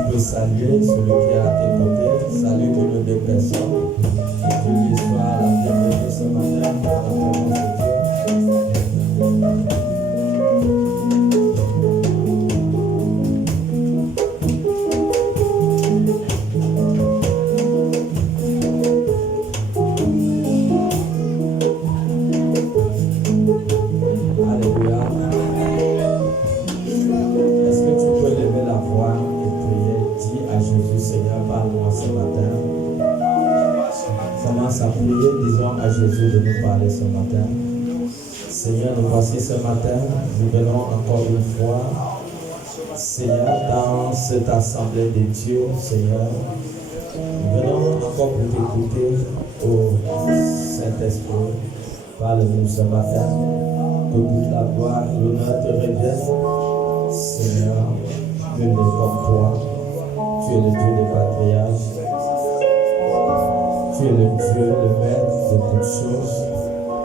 tu peux saluer celui qui est à tes côtés. Salue de nos deux personnes. Que tu sois la bienvenue ce matin dans la présence de Dieu. Jésus de nous parler ce matin. Seigneur, nous voici ce matin, nous venons encore une fois, Seigneur, dans cette assemblée de Dieu, Seigneur, nous venons encore pour t'écouter, au Saint-Esprit. Parle-nous ce matin, que toute la gloire, l'honneur te revienne, Seigneur, nul n'est comme toi, tu es le Dieu des patriarches. Tu es le Dieu, le maître de toutes choses,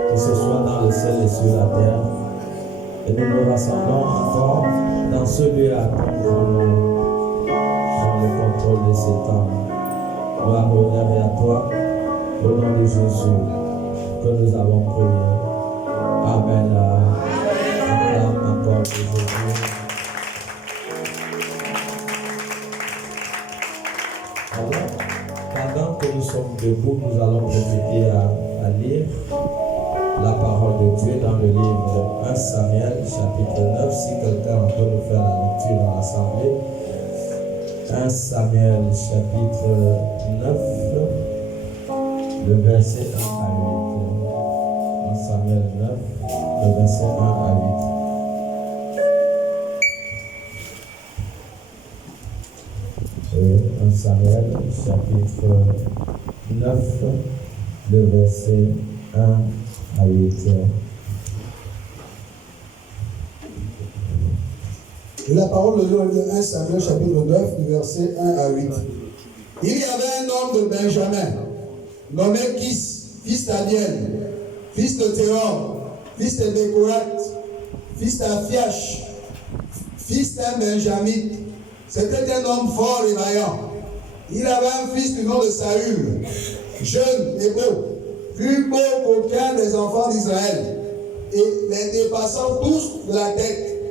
que ce soit dans le ciel et sur la terre. Et nous nous rassemblons encore dans ce lieu à ton nom, dans le contrôle de ces temps. Gloire, honneur et à toi, au nom de Jésus, que nous avons prié. Amen. Amen. Encore de Jésus. Pendant que nous sommes debout, nous allons répéter à lire la parole de Dieu dans le livre 1 Samuel, chapitre 9. Si quelqu'un peut nous faire la lecture dans l'assemblée. 1 Samuel, chapitre 9, le verset 1 à 8. 1 Samuel 9, le verset 1 à 8. Samuel, chapitre 9, le verset 1 à 8. Et la parole de Dieu de 1 Samuel, chapitre 9, du verset 1 à 8. Il y avait un homme de Benjamin, nommé Kis, fils d'Adiel, fils de Théor, fils de Bécorat, fils d'Aphiach, fils d'un Benjamite. C'était un homme fort et vaillant. Il avait un fils du nom de Saül, jeune et beau, plus beau qu'aucun des enfants d'Israël, et les dépassant tous de la tête.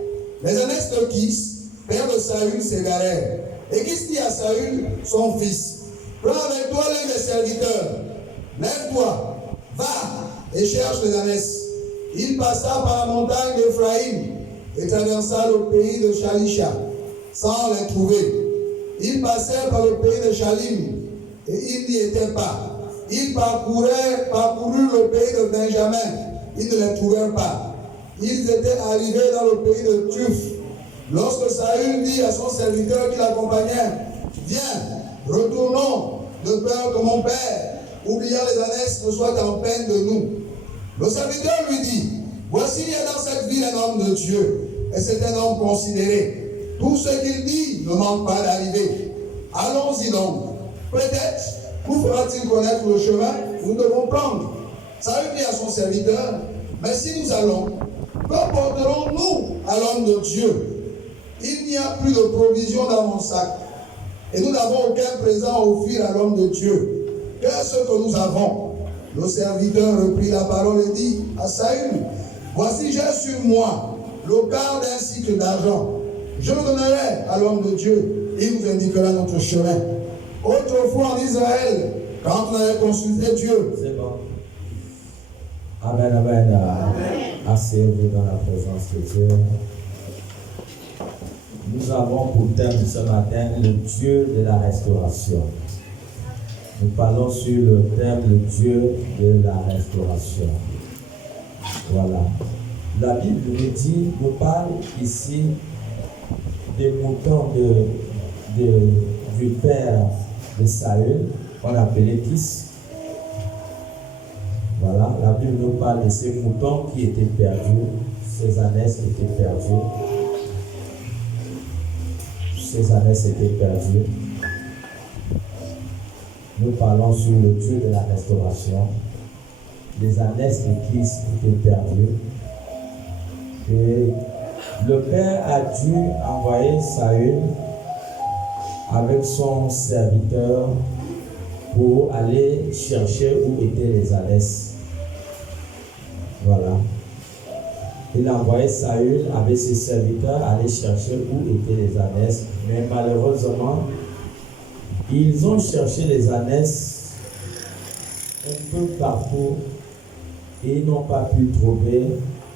Les ânesse de Kis, père de Saül, s'égarèrent. Et Kis dit à Saül, son fils, prends avec toi l'un des serviteurs, lève-toi, va et cherche les ânesses. Il passa par la montagne d'Éphraïm et traversa le pays de Shalisha, sans les trouver. Ils passèrent par le pays de Shalim et ils n'y étaient pas. Ils parcoururent le pays de Benjamin. Ils ne les trouvèrent pas. Ils étaient arrivés dans le pays de Tuf. Lorsque Saül dit à son serviteur qui l'accompagnait, viens, retournons, de peur que mon père, oubliant les ânesses, ne soit en peine de nous. Le serviteur lui dit, voici il y a dans cette ville un homme de Dieu, et c'est un homme considéré. Tout ce qu'il dit ne manque pas d'arriver. Allons-y donc. Peut-être nous fera-t-il connaître le chemin que nous devons prendre. Saül dit à son serviteur, mais si nous allons, qu'apporterons-nous à l'homme de Dieu? Il n'y a plus de provisions dans mon sac, et nous n'avons aucun présent à offrir à l'homme de Dieu. Qu'est-ce que nous avons? Le serviteur reprit la parole et dit à Saül, voici j'ai sur moi le quart d'un cycle d'argent. Je le donnerai à l'homme de Dieu, il nous indiquera notre chemin. Autrefois en Israël, quand on avait consulté Dieu. C'est bon. Amen, amen. Asseyez-vous dans la présence de Dieu. Nous avons pour thème ce matin le Dieu de la restauration. Nous parlons sur le thème le Dieu de la restauration. Voilà. La Bible nous parle ici des moutons du père de Saül, qu'on appelait Kis. Voilà, la Bible nous parle de ces moutons qui étaient perdus, ces ânesses étaient perdues. Ces ânesses étaient perdues. Nous parlons sur le Dieu de la restauration. Les ânesses de Kis étaient perdues. Et le père a dû envoyer Saül avec son serviteur pour aller chercher où étaient les ânesses. Voilà. Il a envoyé Saül avec ses serviteurs aller chercher où étaient les ânesses. Mais malheureusement, ils ont cherché les ânesses un peu partout et ils n'ont pas pu trouver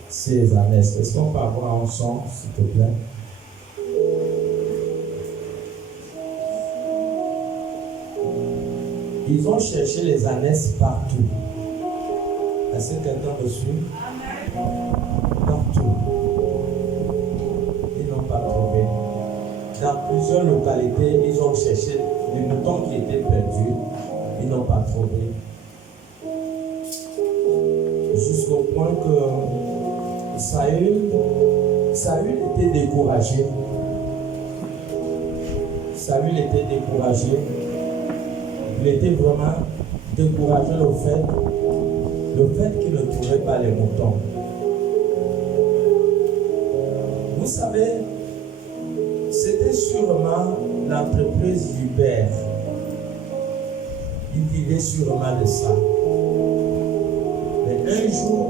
ces ânesses. Est-ce qu'on peut avoir un son, s'il te plaît? Ils ont cherché les ânesses partout. Est-ce que quelqu'un me suit? Partout. Ils n'ont pas trouvé. Dans plusieurs localités, ils ont cherché les moutons qui étaient perdus. Ils n'ont pas trouvé. Jusqu'au point que Saül était découragé. Saül était découragé. Il était vraiment découragé le fait qu'il ne trouvait pas les moutons. Vous savez, c'était sûrement l'entreprise du père. Il vivait sûrement de ça. Mais un jour,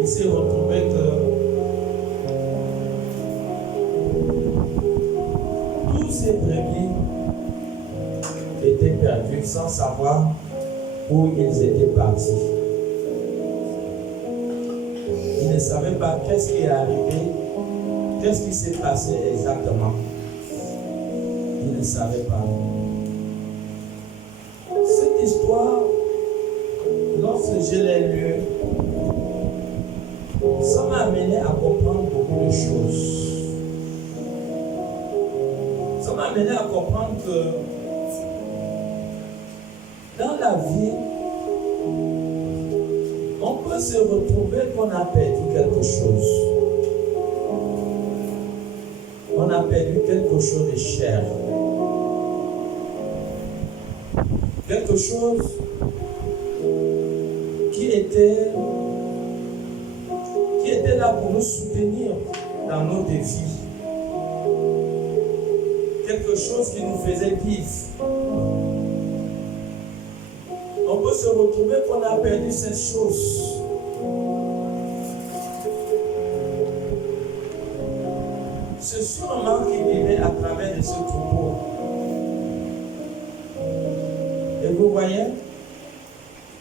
il s'est retrouvé que tous ces brebis étaient perdus sans savoir où ils étaient partis. Il ne savait pas qu'est-ce qui est arrivé, qu'est-ce qui s'est passé exactement. Il ne savait pas. Cette histoire, lorsque je l'ai lue, ça m'a amené à comprendre beaucoup de choses. Ça m'a amené à comprendre que dans la vie, on peut se retrouver qu'on a perdu quelque chose. On a perdu quelque chose de cher. Quelque chose qui était là pour nous soutenir dans nos défis. Quelque chose qui nous faisait vivre. On peut se retrouver qu'on a perdu cette chose. C'est sûrement qu'il vivait à travers de ce troupeau. Et vous voyez,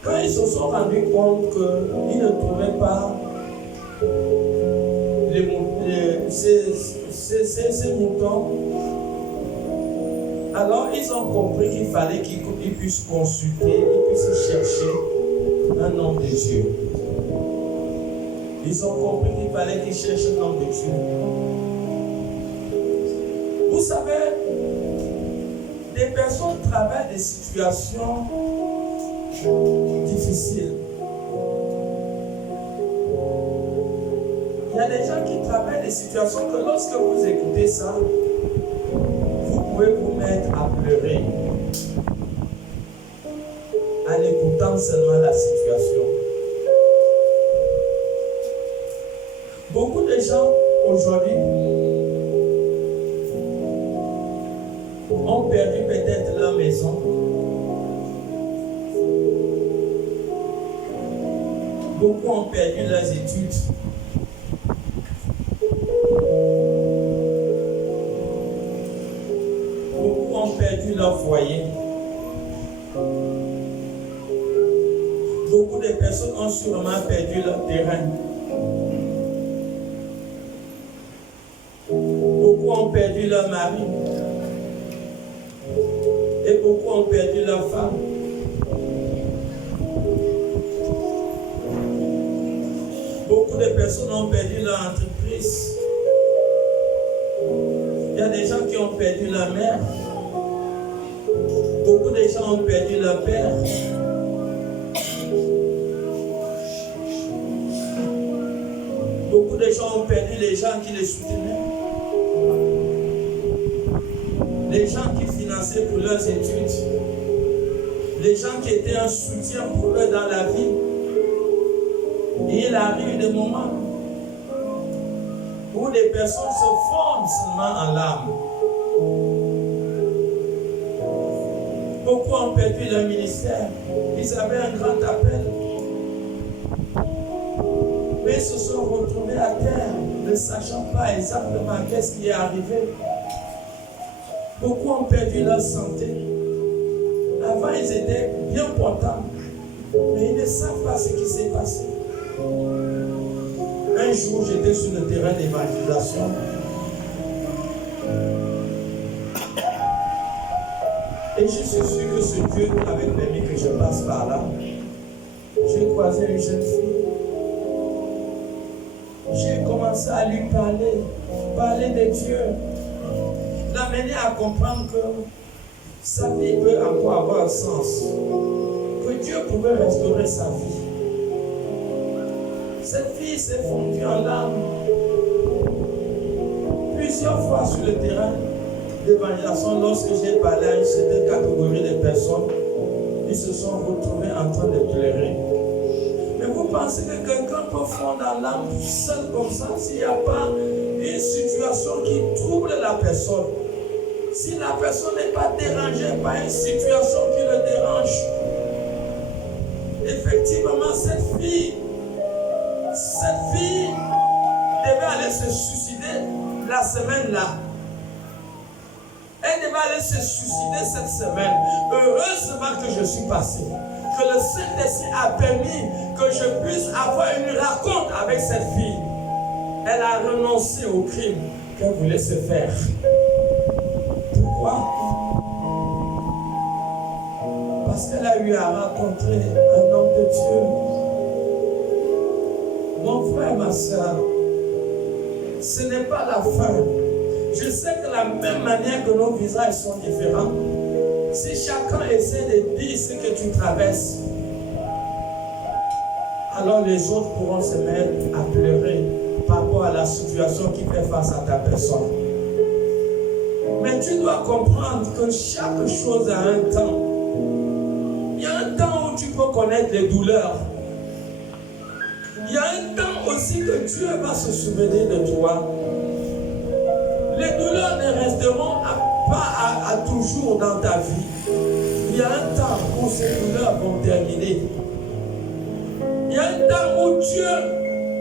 quand ils se sont rendus compte qu'ils ne trouvaient pas ces moutons, alors ils ont compris qu'il fallait qu'ils puissent consulter, qu'ils puissent chercher un homme de Dieu. Ils ont compris qu'il fallait qu'ils cherchent un homme de Dieu. Vous savez, des personnes traversent des situations difficiles. Il y a des gens qui traversent des situations que lorsque vous écoutez ça, vous pouvez vous mettre à pleurer en écoutant seulement la situation. Beaucoup de gens aujourd'hui ont perdu peut-être leur maison. Beaucoup ont perdu leurs études. Beaucoup ont perdu leur foyer. Beaucoup de personnes ont sûrement perdu leur terrain. Beaucoup ont perdu leur mari. Et beaucoup ont perdu leur femme. Beaucoup de personnes ont perdu leur entreprise. Il y a des gens qui ont perdu leur mère. Beaucoup de gens ont perdu leur père. Beaucoup de gens ont perdu les gens qui les soutenaient. Les gens qui finançaient pour leurs études. Les gens qui étaient un soutien pour eux dans la vie. Et il arrive des moments où des personnes se forment seulement en larmes. Beaucoup ont perdu leur ministère. Ils avaient un grand appel. Mais ils se sont retrouvés à terre, ne sachant pas exactement qu'est-ce qui est arrivé. Beaucoup ont perdu leur santé. Avant, ils étaient bien portants, mais ils ne savent pas ce qui s'est passé. Un jour, j'étais sur le terrain d'évangélisation. Et je suis sûr que ce Dieu avait permis que je passe par là. J'ai croisé une jeune fille. J'ai commencé à lui parler de Dieu, l'amener à comprendre que sa vie peut encore avoir un sens, que Dieu pouvait restaurer sa vie. Cette fille s'est fondue en larmes plusieurs fois sur le terrain d'évangélisation. Lorsque j'ai parlé à une certaine catégorie de personnes, ils se sont retrouvés en train de pleurer. Mais vous pensez que quelqu'un peut fondre en larmes seul comme ça s'il n'y a pas une situation qui trouble la personne? Si la personne n'est pas dérangée par une situation qui le dérange? Effectivement, cette fille devait aller se suicider la semaine là. Elle devait aller se suicider cette semaine. Heureusement que je suis passé. Que le Saint-Esprit a permis que je puisse avoir une rencontre avec cette fille. Elle a renoncé au crime qu'elle voulait se faire. Pourquoi? Parce qu'elle a eu à rencontrer un homme de Dieu. Mon frère, ma soeur, ce n'est pas la fin. Je sais que de la même manière que nos visages sont différents, si chacun essaie de dire ce que tu traverses, alors les autres pourront se mettre à pleurer par rapport à la situation qui fait face à ta personne. Mais tu dois comprendre que chaque chose a un temps. Il y a un temps où tu peux connaître les douleurs. Il y a un temps aussi que Dieu va se souvenir de toi. Les douleurs ne resteront pas à toujours dans ta vie. Il y a un temps où ces douleurs vont terminer. Il y a un temps où Dieu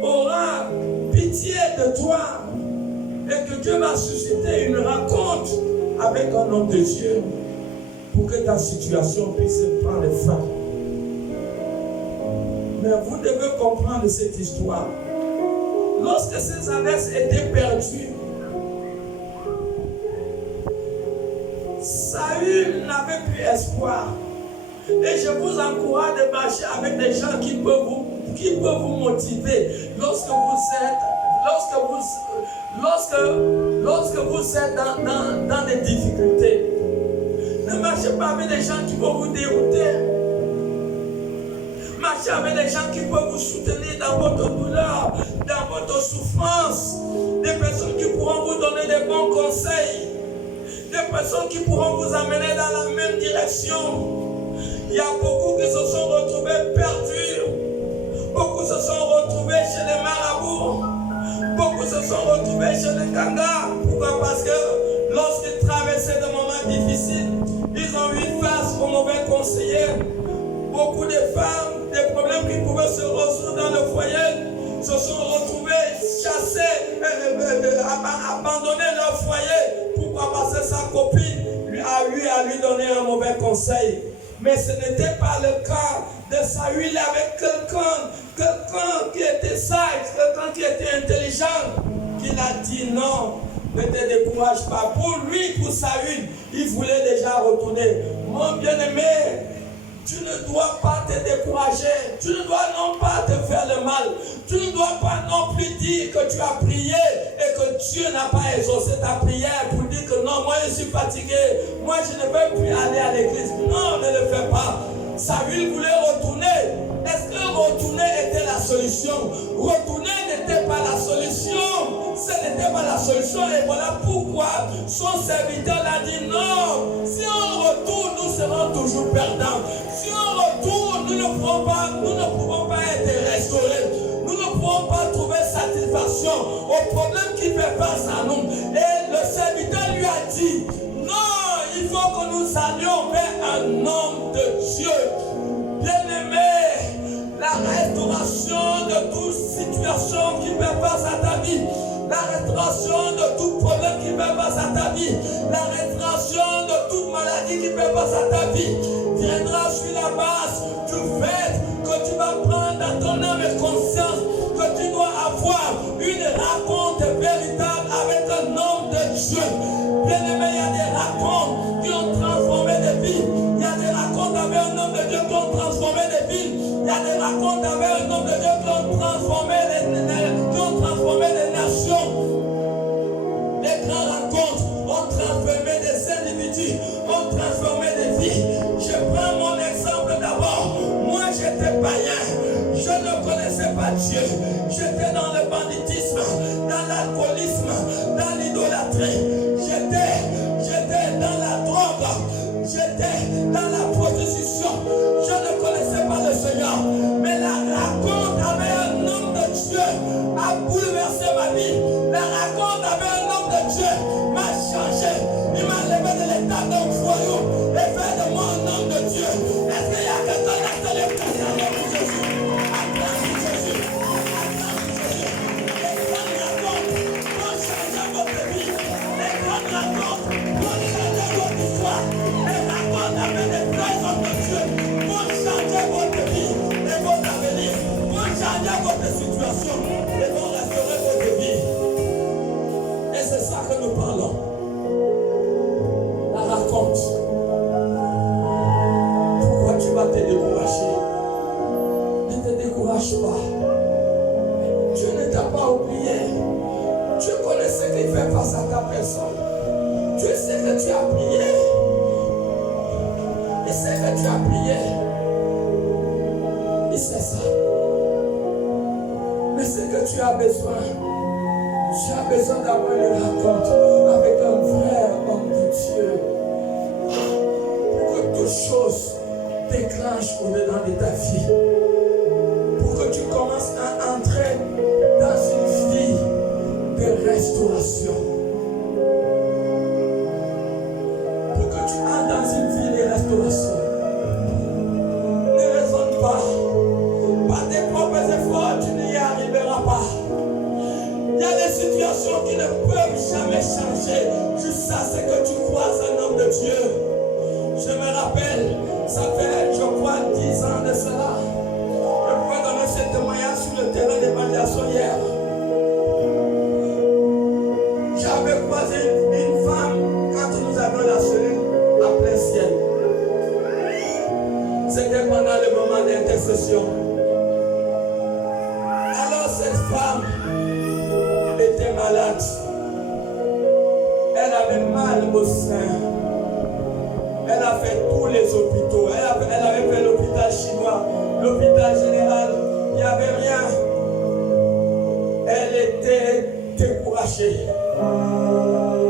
aura pitié de toi et que Dieu va susciter une rencontre avec un homme de Dieu pour que ta situation puisse prendre fin. Mais vous devez comprendre cette histoire. Lorsque ces ânesse étaient perdues, Saül n'avait plus espoir. Et je vous encourage de marcher avec des gens qui peuvent vous motiver lorsque vous êtes dans des difficultés. Ne marchez pas avec des gens qui vont vous dérouter. Marchez avec des gens qui peuvent vous soutenir dans votre douleur, dans votre souffrance. Des personnes qui pourront vous donner des bons conseils. Des personnes qui pourront vous amener dans la même direction. Il y a beaucoup qui se sont retrouvés perdus. Beaucoup se sont retrouvés chez les marabouts. Beaucoup se sont retrouvés chez les kangas. Pourquoi? Parce que lorsqu'ils traversaient des moments difficiles, ils ont eu face aux mauvais conseillers. Beaucoup de femmes, des problèmes qui pouvaient se résoudre dans le foyer, se sont retrouvés chassés, abandonner leur foyer. Pourquoi? Parce que sa copine a eu à lui donner un mauvais conseil. Mais ce n'était pas le cas de Saül. Il avait quelqu'un qui était sage, quelqu'un qui était intelligent, qui l'a dit non, ne te décourage pas. Pour lui, pour Saül, il voulait déjà retourner. Mon bien-aimé, tu ne dois pas te décourager. Tu ne dois non pas te faire le mal. Tu ne dois pas non plus dire que tu as prié et que Dieu n'a pas exaucé ta prière pour dire que non, moi je suis fatigué. Moi je ne veux plus aller à l'église. Non, ne le fais pas. Saül voulait retourner. Est-ce que retourner était la solution? Retourner n'était pas la solution. Ce n'était pas la solution. Et voilà pourquoi son serviteur l'a dit non. Si on retourne, nous serons toujours perdants. Si on retourne, nous ne pouvons pas être restaurés. Nous ne pouvons pas trouver satisfaction au problème qui fait face à nous. Et le serviteur lui a dit non, il faut que nous allions vers un un homme de Dieu. Bien-aimé, la restauration de toute situation qui fait face à ta vie, la restauration de tout problème qui fait face à ta vie, la restauration de toute maladie qui fait face à ta vie, viendra sur la base du fait que tu vas prendre dans ton âme et conscience que tu dois avoir une rencontre véritable avec un homme de Dieu. Bien-aimé, il y a des rencontres qui ont transformé des vies. Il y a des rencontres avec un homme de Dieu qui ont transformé des vies. Il y a des rencontres avec un homme de Dieu qui ont transformé les nations. Les grandes rencontres ont transformé des individus, ont transformé des vies. Je prends mon exemple d'abord. Moi, j'étais païen. Je ne connaissais pas Dieu. J'étais dans le banditisme, dans l'alcoolisme, dans l'idolâtrie. J'étais dans la drogue. J'étais dans la prostitution. Je ne connaissais pas le Seigneur. Mais la rencontre avec un homme de Dieu a bouleversé ma vie. La rencontre avec un homme de Dieu m'a changé. Il m'a levé de l'état d'un voyou et fait de moi un homme de Dieu. Est-ce qu'il y a quelqu'un qui a télé pour Jésus? Acclamez Jésus. Acclamez Jésus. Les grandes rencontres vont changer votre vie. Les grandes rencontres vont changer votre histoire. Les rencontres avec les vrais hommes de Dieu vont changer votre vie et votre avenir. Vont changer votre situation et vont restaurer votre vie. Et c'est ça que nous parlons. La rencontre. Pourquoi tu vas te décourager? Ne te décourage pas. Dieu ne t'a pas oublié. Dieu connaît ce qu'il fait face à ta personne. Dieu sait que tu as prié. Il sait que tu as prié. Il sait ça. Mais ce que tu as besoin d'avoir une rencontre avec un vrai homme de Dieu. Pour que toute chose déclenche au-dedans de ta vie. Pour que tu commences à entrer dans une vie de restauration. Pour que tu entres dans une vie de restauration. Ne raisonne pas. Par tes propres efforts, tu n'y arriveras pas. Il y a des situations qui ne peuvent jamais changer jusqu'à ce que tu croises un homme de Dieu. Je me rappelle, ça fait, je crois, 10 ans de cela. Je pouvais donner ce témoignage sur le terrain d'évaluation hier. J'avais croisé une femme quand nous avions la cellule à plein ciel. C'était pendant le moment d'intercession. Alors cette femme était malade. Elle avait mal au sein. Elle a fait tous les hôpitaux. Elle avait fait l'hôpital chinois, l'hôpital général. Il n'y avait rien. Elle était découragée.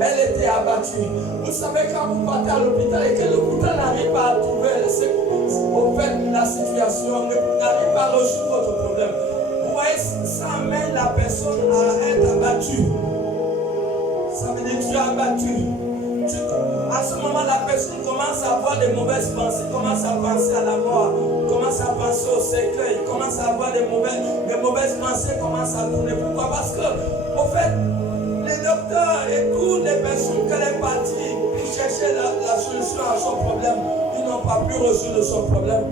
Elle était abattue. Vous savez, quand vous partez à l'hôpital et que l'hôpital n'arrive pas à trouver au fait la situation, n'arrive pas à résoudre votre problème, vous voyez, ça amène la personne à être abattue. Ça veut dire que tu es abattu. À ce moment, la personne commence à avoir des mauvaises pensées, commence à penser à la mort, commence à penser au cercueil, commence à avoir des mauvaises pensées, commence à tourner. Pourquoi? Parce que, au fait, les docteurs et toutes les personnes qu'elle est partie pour chercher la solution à son problème, ils n'ont pas pu résoudre son problème.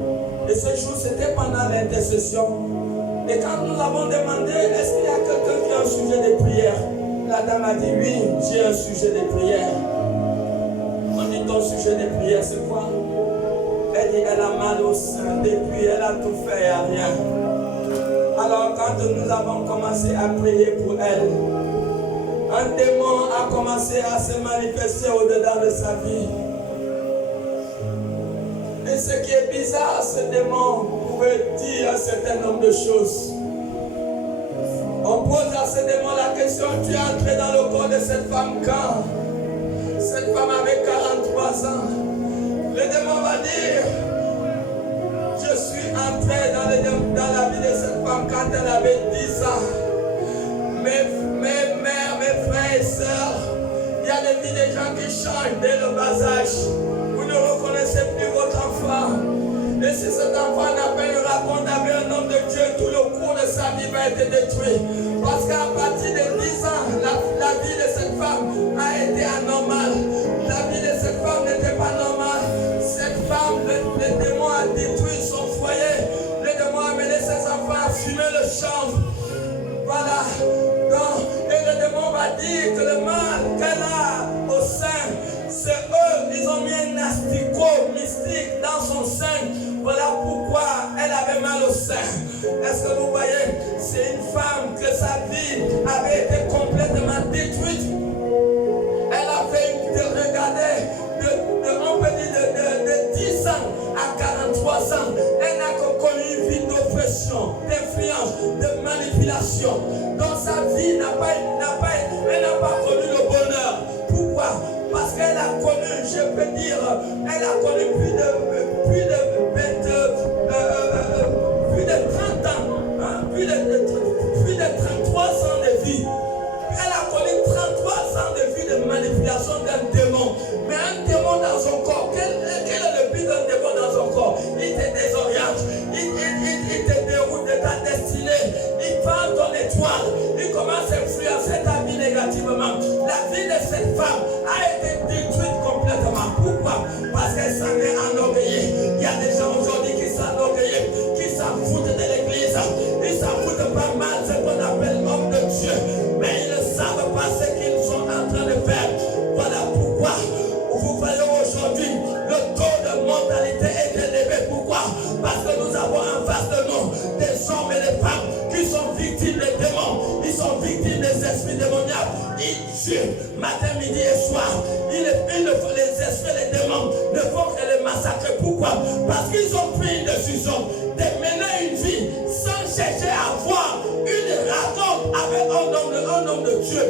Et ce jour, c'était pendant l'intercession. Et quand nous avons demandé, est-ce qu'il y a quelqu'un qui a un sujet de prière? La dame a dit, oui, j'ai un sujet de prière. On dit, ton sujet de prière, c'est quoi? Elle dit, elle a mal au sein, depuis elle a tout fait, il n'y a rien. Alors quand nous avons commencé à prier pour elle, un démon a commencé à se manifester au-dedans de sa vie. Et ce qui est bizarre, ce démon pouvait dire un certain nombre de choses. On pose à ce démon la question, tu es entré dans le corps de cette femme quand? Cette femme avait 43 ans. Le démon va dire, je suis entré dans la vie de cette femme quand elle avait 10 ans. Mes mères, mes frères et sœurs, il y a des vies des gens qui changent dès le bas âge. Vous ne reconnaissez plus votre Et si cet enfant n'a pas une rencontre avec un homme de Dieu, tout le cours de sa vie va être détruit. Parce qu'à partir de 10 ans, la vie de cette femme a été anormale. La vie de cette femme n'était pas normale. Cette femme, le démon a détruit son foyer. Le démon a amené ses enfants à fumer le chanvre. Voilà. Donc, et le démon va dire que le mal qu'elle a au sein, c'est eux, ils ont mis un asticot mystique dans son sein. Voilà pourquoi elle avait mal au sein. Est-ce que vous voyez? C'est une femme que sa vie avait été complètement détruite. Elle a fait on peut dire de 10 ans à 43 ans. Elle n'a que connu une vie d'oppression, d'influence, de manipulation. Dans sa vie, elle n'a pas connu le bonheur. Pourquoi? Parce qu'elle a connu, je peux dire, elle a connu plus de 30 ans, hein, plus de 33 ans de vie. Elle a connu 33 ans de vie de manipulation d'un démon. Mais un démon dans son corps, quel est le but d'un démon dans son corps? Il te désoriente, il te déroute de ta destinée, il prend ton étoile, il commence à influencer ta vie négativement. La vie de cette femme a été détruite complètement. Pourquoi? Parce qu'elle s'en est enorgueillie. Il y a des gens aujourd'hui qui s'enorgueillent, qui s'en foutent de l'église, ils s'en foutent pas mal, ce qu'on appelle homme de Dieu. Mais ils ne savent pas ce qu'ils sont en train de faire. Voilà pourquoi vous voyez aujourd'hui le taux de mortalité est élevé. Pourquoi? Parce que nous avons en face de nous des hommes et des femmes qui sont victimes des démons. Ils sont victimes des esprits démoniaques. Ils tuent matin, midi et soir. Les esprits et les démons ne font que les massacrer. Pourquoi? Parce qu'ils ont pris une décision de mener une vie sans chercher à avoir une rencontre avec un homme de Dieu,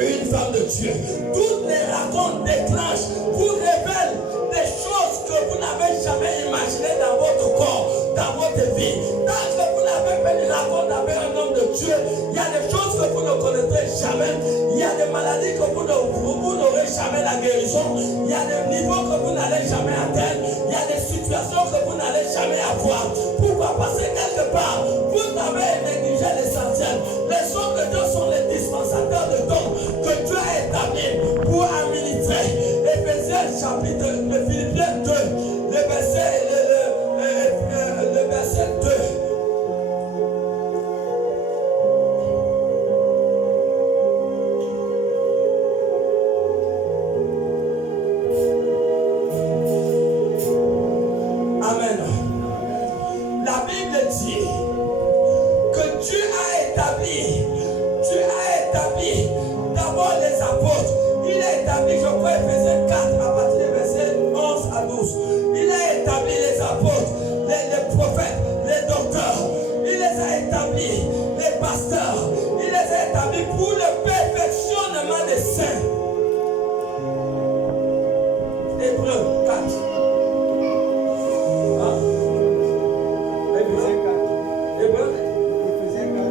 une femme de Dieu. Toutes les rencontres déclenchent, vous révèlent des choses que vous n'avez jamais imaginées dans votre corps, dans votre vie. Tant que vous n'avez pas une rencontre avec un homme de Dieu, il y a des choses que vous ne connaîtrez jamais. Il y a des maladies que vous n'aurez jamais la guérison. Il y a des niveaux que vous n'allez jamais atteindre. Il y a des situations que vous n'allez jamais avoir. Pourquoi? Parce que quelque part, vous avez négligé l'essentiel. Les hommes de Dieu sont les dispensateurs de dons que Dieu a établis pour administrer. Éphésiens chapitre de Philippiens 2, le verset 2. Amen. La Bible dit que Dieu a établi d'abord les apôtres. Il a établi, je crois, Éphésiens 4, à partir du verset 11 à 12. Il a établi les apôtres, les prophètes, les docteurs. Il les a établis, les pasteurs. Il les a établis pour le perfectionnement des saints. Hébreux 4.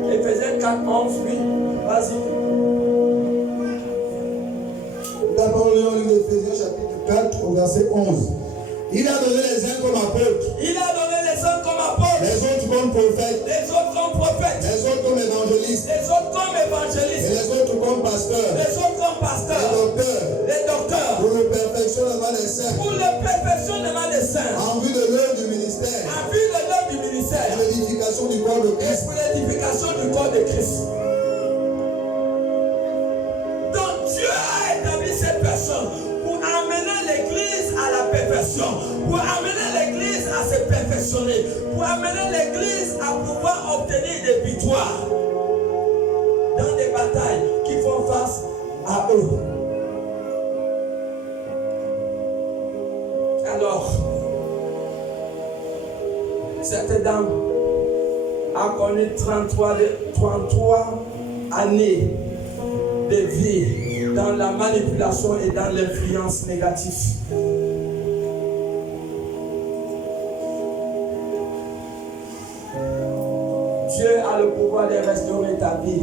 Éphésiens 4, 11, oui. Vas-y. La parole de l'Éphésiens chapitre 4 au verset 11. Il a donné les uns comme apôtres. Il a donné les uns comme apôtres. Les autres comme prophètes. Les autres comme prophètes. Les autres comme évangélistes. Les autres comme Et évangélistes. les autres comme pasteurs. Les autres comme pasteurs. Les docteurs. Pour le perfectionnement des saints. Pour le perfectionnement des saints. En vue de l'œuvre du ministère. En vue de l'œuvre du ministère. Et l'édification du corps de Et Christ. pour l'édification du corps de Christ. Donc Dieu a établi ces personnes pour amener l'église à la perfection. Pour amener l'église à se perfectionner. Pour amener l'église à pouvoir obtenir des victoires dans des batailles qui font face à eux. Alors, cette dame a connu 33 années de vie dans la manipulation et dans l'influence négative. Dieu a le pouvoir de restaurer ta vie.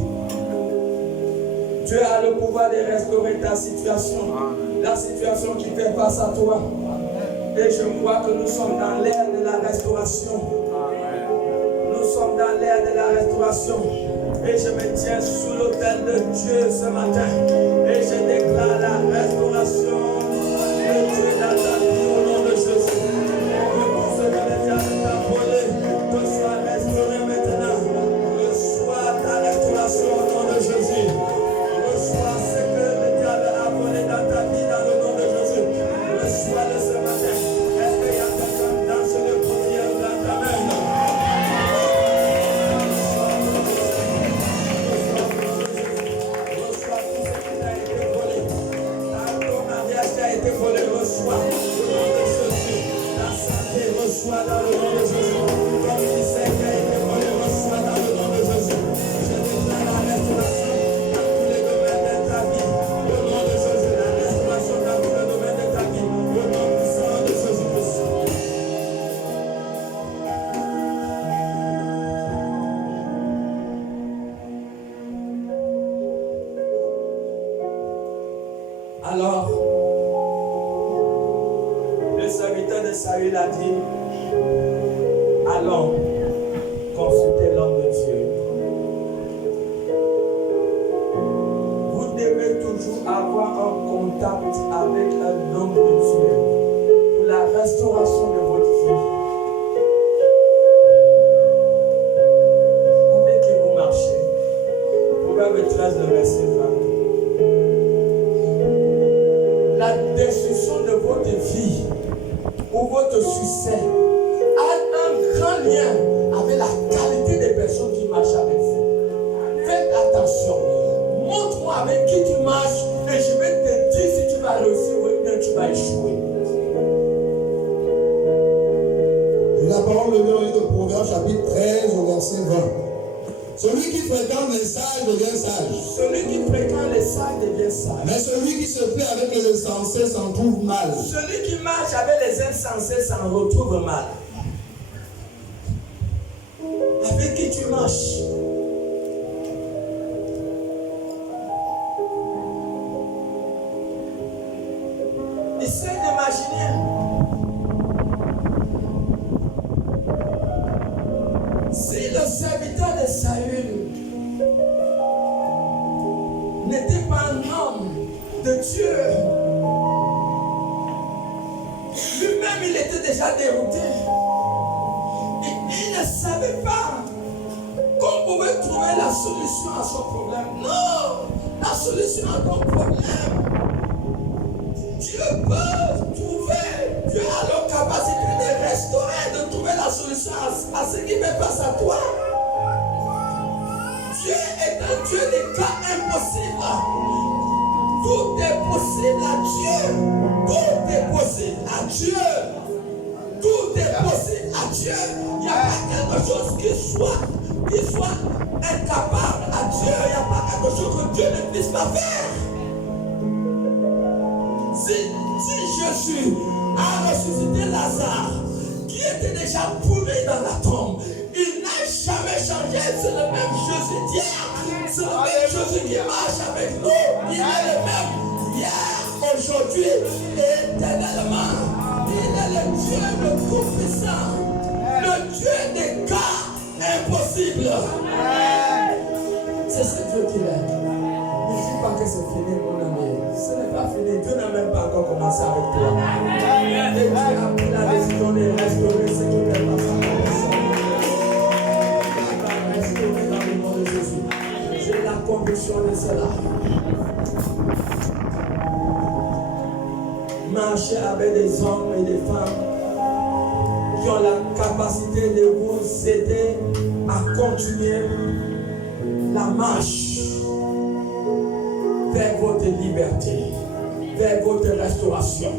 Dieu a le pouvoir de restaurer ta situation. La situation qui fait face à toi. Et je vois que nous sommes dans l'ère de la restauration. Nous sommes dans l'ère de la restauration. Et je me tiens sous l'autel de Dieu ce matin. Et je déclare la restauration de Dieu dans ta vie au nom de Jésus. Que tout ce que le diable t'a volé te soit restauré maintenant. Reçois ta restauration au nom de Jésus. Reçois ce que le diable a volé dans ta vie dans le nom de Jésus. Reçois-le ce matin. Est-ce qu'il y a quelqu'un dans ce lieu pour dire dans ta main? Reçois dans le nom de Jésus. Comme il sait qu'il a été volé, reçois dans le nom de Jésus. Je déclare la restauration dans tous les domaines de ta vie. Au nom de Jésus, la restauration dans tous les domaines de ta vie. Au nom puissant de Jésus-Christ. Alors, le serviteur de Saül a dit, allons consulter l'homme de Dieu. Vous devez toujours avoir un contact avec un homme de Dieu pour la restauration de votre vie. Avec qui vous marchez. Proverbe 13, le verset 20. La destruction de votre vie ou votre succès a un grand lien avec la qualité des personnes qui marchent avec vous. Faites attention. Montre-moi avec qui tu marches et je vais te dire si tu vas réussir ou bien tu vas échouer. La parole de Dieu dans le livre de Proverbes, chapitre 13, au verset 20. Celui qui fréquente les sages devient sage. Celui qui fréquente les sages devient sage. Mais celui qui se plaît avec les insensés s'en trouve mal. Celui qui marche avec les insensés s'en retrouve mal. Avec qui tu marches? Essaye d'imaginer. Si le serviteur de Saül n'était pas un homme de Dieu, lui-même il était déjà dérouté. Il ne savait pas qu'on pouvait trouver la solution à son problème. Non, la solution à ton problème, Dieu peut trouver, Dieu a la capacité de restaurer, de trouver la solution à ce qui fait face à toi. Dieu est un Dieu des cas impossibles. Tout est possible à Dieu. Tout est possible à Dieu. Tout est possible à Dieu. Il n'y a pas quelque chose qui soit incapable à Dieu. Il n'y a pas quelque chose que Dieu ne puisse pas faire. Si Jésus a ressuscité Lazare, qui était déjà pourri dans la tombe, il n'a jamais changé. C'est le même Jésus d'hier. C'est le même Jésus qui marche avec nous. Il est le même hier, aujourd'hui et éternellement. Il est le Dieu le tout-puissant, le Dieu des cas impossibles. C'est ce Dieu qu'il est. Ne dis pas que c'est fini, mon ami. Ce n'est pas fini. Dieu n'a même pas encore commencé avec toi. Et Dieu a pris la décision de restaurer ce qui n'est pas ça. Il va restaurer dans le nom de Jésus. J'ai la conviction de cela. Marchez avec des hommes et des femmes qui ont la capacité de vous aider à continuer la marche vers votre liberté, vers votre restauration.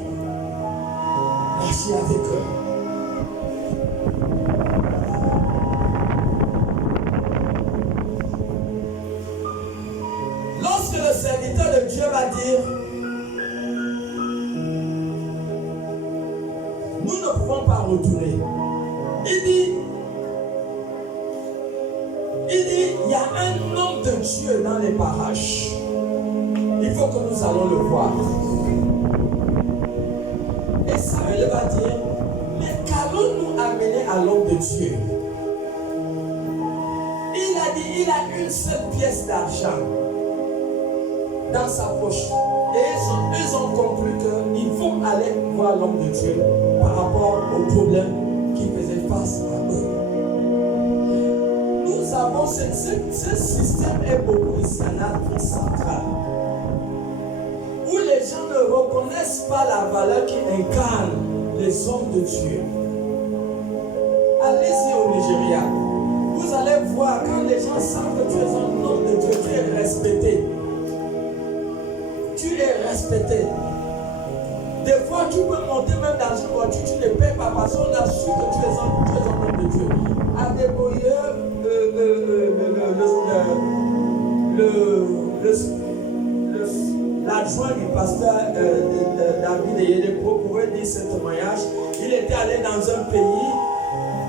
Marchez avec eux. Lorsque le serviteur de Dieu va dire, nous ne pouvons pas retourner. Il y a un homme de Dieu dans les parages. Il faut que nous allons le voir. Et Samuel va dire, mais qu'allons-nous amener à l'homme de Dieu? Il a dit, il a une seule pièce d'argent dans sa poche. Et ils ont compris qu'ils vont aller voir l'homme de Dieu par rapport au problème qui faisait face à eux. Nous avons ce système est beaucoup ici en Afrique centrale, où les gens ne reconnaissent pas la valeur qui incarne les hommes de Dieu. Allez-y au Nigeria, vous allez voir quand les gens savent que tu es un homme de Dieu, tu es respecté. Tu es respecté. Des fois, tu peux monter même dans une voiture, tu ne payes pas parce qu'on a su que tu es un homme de Dieu. À Débrouilleur, l'adjoint du pasteur David Yedeko pouvait dire ce témoignage. Il était allé dans un pays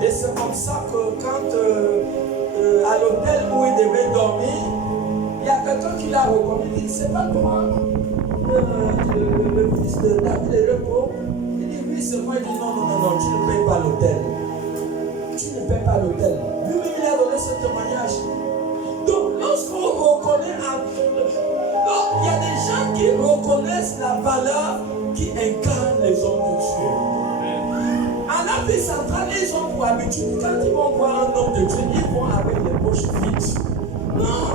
et c'est comme ça que quand à l'hôtel où il devait dormir, il y a quelqu'un qui l'a reconnu. Il dit, c'est pas toi le fils de David Yedeko? Il dit, oui, c'est moi. Il dit, non, tu ne payes pas l'hôtel. Tu ne payes pas l'hôtel. Lui-même, il a donné ce témoignage. Donc, lorsqu'on reconnaît, il y a des gens qui reconnaissent la valeur qui incarne les hommes de Dieu. En Afrique centrale, ils ont pour habitude, quand ils vont voir un homme de Dieu, ils vont avec les poches vides. Non,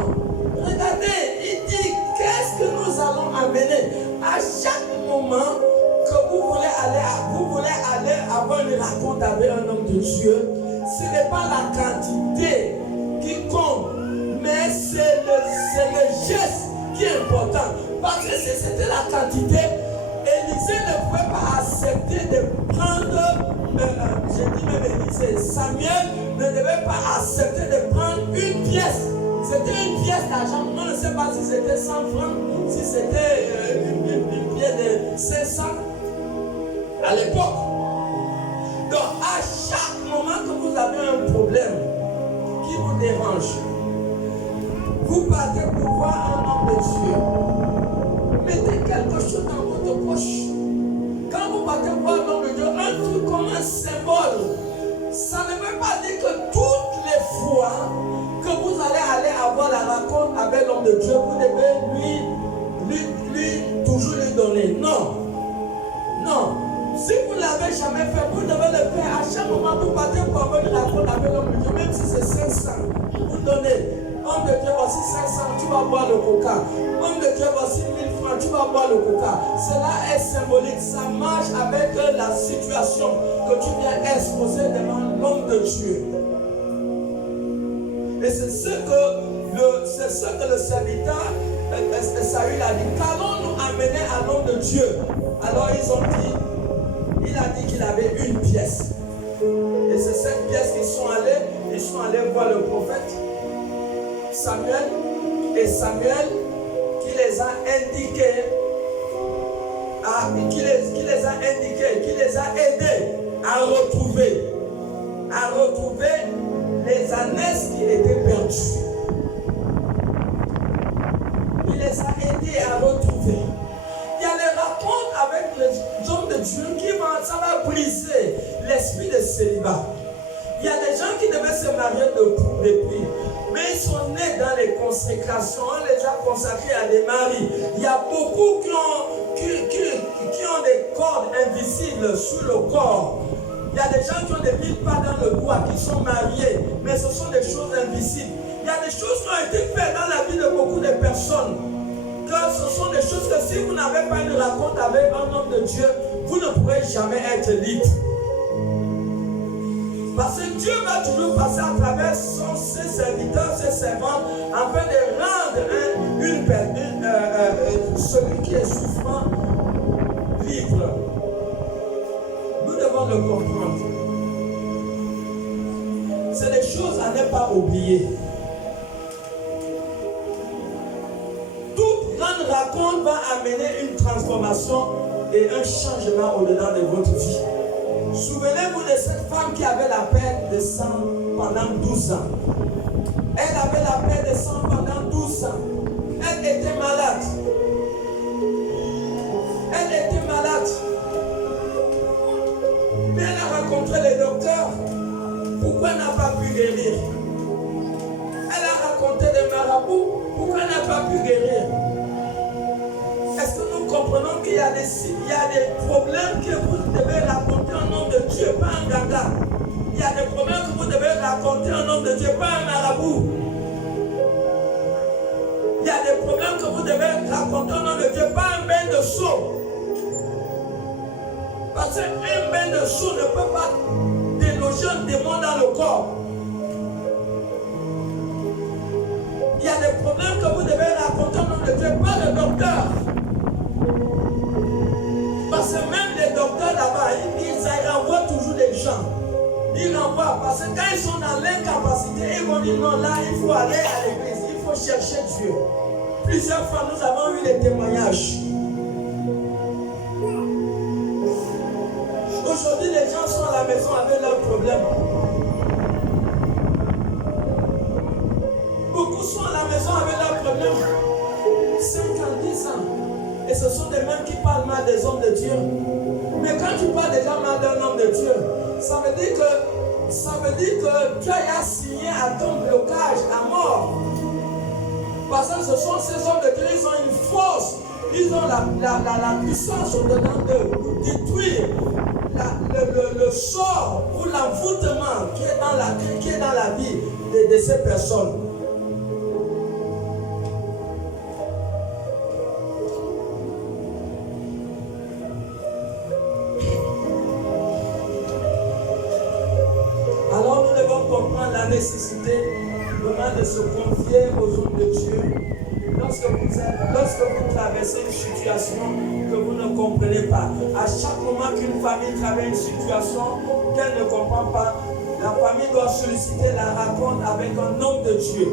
regardez, il dit, qu'est-ce que nous allons amener? À chaque moment que vous voulez aller avoir une rencontre avec un homme de Dieu, ce n'est pas la quantité qui compte, mais c'est le geste qui est important. Parce que si c'était la quantité, Élisée ne pouvait pas accepter de prendre, Samuel ne devait pas accepter de prendre une pièce. C'était une pièce d'argent. On ne sait pas si c'était 100 francs, si c'était une pièce de 500 à l'époque. Donc, à chaque moment que vous avez un problème qui vous dérange, vous partez pour voir un homme de Dieu. Mettez quelque chose dans votre poche. Quand vous partez voir l'homme de Dieu, un truc comme un symbole, ça ne veut pas dire que toutes les fois que vous allez avoir la rencontre avec l'homme de Dieu, vous devez lui toujours lui donner. Non. Si vous ne l'avez jamais fait, vous devez le faire. À chaque moment, vous partez pour avoir une rencontre avec l'homme de Dieu, même si c'est 500, vous donnez. Homme de Dieu, voici 500, tu vas boire le coca. Homme de Dieu, voici 1000 francs, tu vas boire le coca. Cela est symbolique, ça marche avec la situation que tu viens exposer devant l'homme de Dieu. Et c'est ce que le serviteur Saül a dit. Qu'allons-nous amener à l'homme de Dieu? Alors il a dit qu'il avait une pièce. Et c'est cette pièce qu'ils sont allés voir le prophète Samuel, et Samuel qui les a indiqués, qui les a aidés à retrouver les ânesses qui étaient perdues. Il les a aidés à retrouver. Il y a les rencontres avec les hommes de Dieu ça va briser l'esprit de célibat. Il y a des gens qui devaient se marier depuis, mais ils sont nés dans les consécrations, on les a consacrés à des maris. Il y a beaucoup qui ont des cordes invisibles sur le corps. Il y a des gens qui ont des mille pas dans le bois, qui sont mariés, mais ce sont des choses invisibles. Il y a des choses qui ont été faites dans la vie de beaucoup de personnes, que ce sont des choses que si vous n'avez pas une rencontre avec un homme de Dieu, vous ne pourrez jamais être libre. Parce que Dieu va toujours passer à travers ses serviteurs, ses servantes, afin de rendre celui qui est souffrant libre. Nous devons le comprendre. C'est des choses à ne pas oublier. Toute grande rencontre va amener une transformation et un changement au-dedans de votre vie. Souvenez-vous de cette femme qui avait la perte de sang pendant 12 ans. Elle avait la perte de sang pendant 12 ans. Elle était malade. Mais elle a rencontré les docteurs. Pourquoi elle n'a pas pu guérir? Elle a rencontré des marabouts. Pourquoi elle n'a pas pu guérir? Est-ce que nous comprenons qu'il y a des problèmes que vous devez raconter au nom de Dieu, pas un gaga? Il y a des problèmes que vous devez raconter au nom de Dieu, pas un marabout. Il y a des problèmes que vous devez raconter au nom de Dieu, pas un bain de seau. Parce qu'un bain de seau ne peut pas déloger un démon dans le corps. Il y a des problèmes que vous devez raconter au nom de Dieu, pas le docteur. Parce que même les docteurs là-bas, ils renvoient toujours les gens. Ils renvoient parce que quand ils sont dans l'incapacité, ils vont dire non, là il faut aller à l'église, il faut chercher Dieu. Plusieurs fois nous avons eu des témoignages. Aujourd'hui les gens sont à la maison avec leurs problèmes. Beaucoup sont à la maison avec leurs problèmes. 5 ans, 10 ans. Et ce sont des mêmes qui parlent mal des hommes de Dieu. Mais quand tu parles déjà mal d'un homme de Dieu, ça veut dire que Dieu a signé à ton blocage à mort. Parce que ce sont ces hommes de Dieu, ils ont une force, ils ont la puissance au-dedans d'eux pour détruire le sort ou l'envoûtement qui est dans la vie de ces personnes. Nécessité vraiment de se confier aux hommes de Dieu lorsque vous traversez une situation que vous ne comprenez pas. À chaque moment qu'une famille traverse une situation qu'elle ne comprend pas, la famille doit solliciter la rencontre avec un homme de Dieu.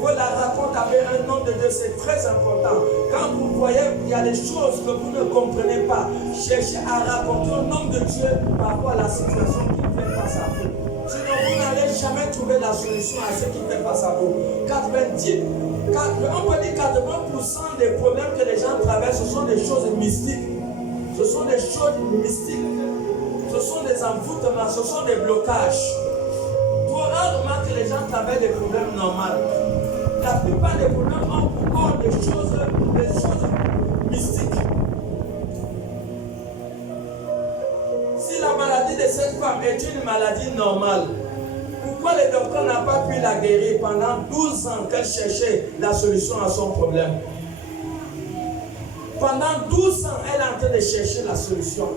Vous la rencontre avec un homme de Dieu, c'est très important. Quand vous voyez qu'il y a des choses que vous ne comprenez pas, cherchez à raconter un homme de Dieu par rapport à la situation qui fait face à vous. Sinon, vous n'allez jamais trouver la solution à ce qui fait face à vous. On peut dire 80% des problèmes que les gens traversent, ce sont des choses mystiques. Ce sont des choses mystiques. Ce sont des envoûtements, ce sont des blocages. Trop rarement que les gens traversent des problèmes normaux. La plupart des problèmes ont encore des choses mystiques. Si la maladie de cette femme est une maladie normale, pourquoi le docteur n'a pas pu la guérir pendant 12 ans qu'elle cherchait la solution à son problème? Pendant 12 ans, elle est en train de chercher la solution.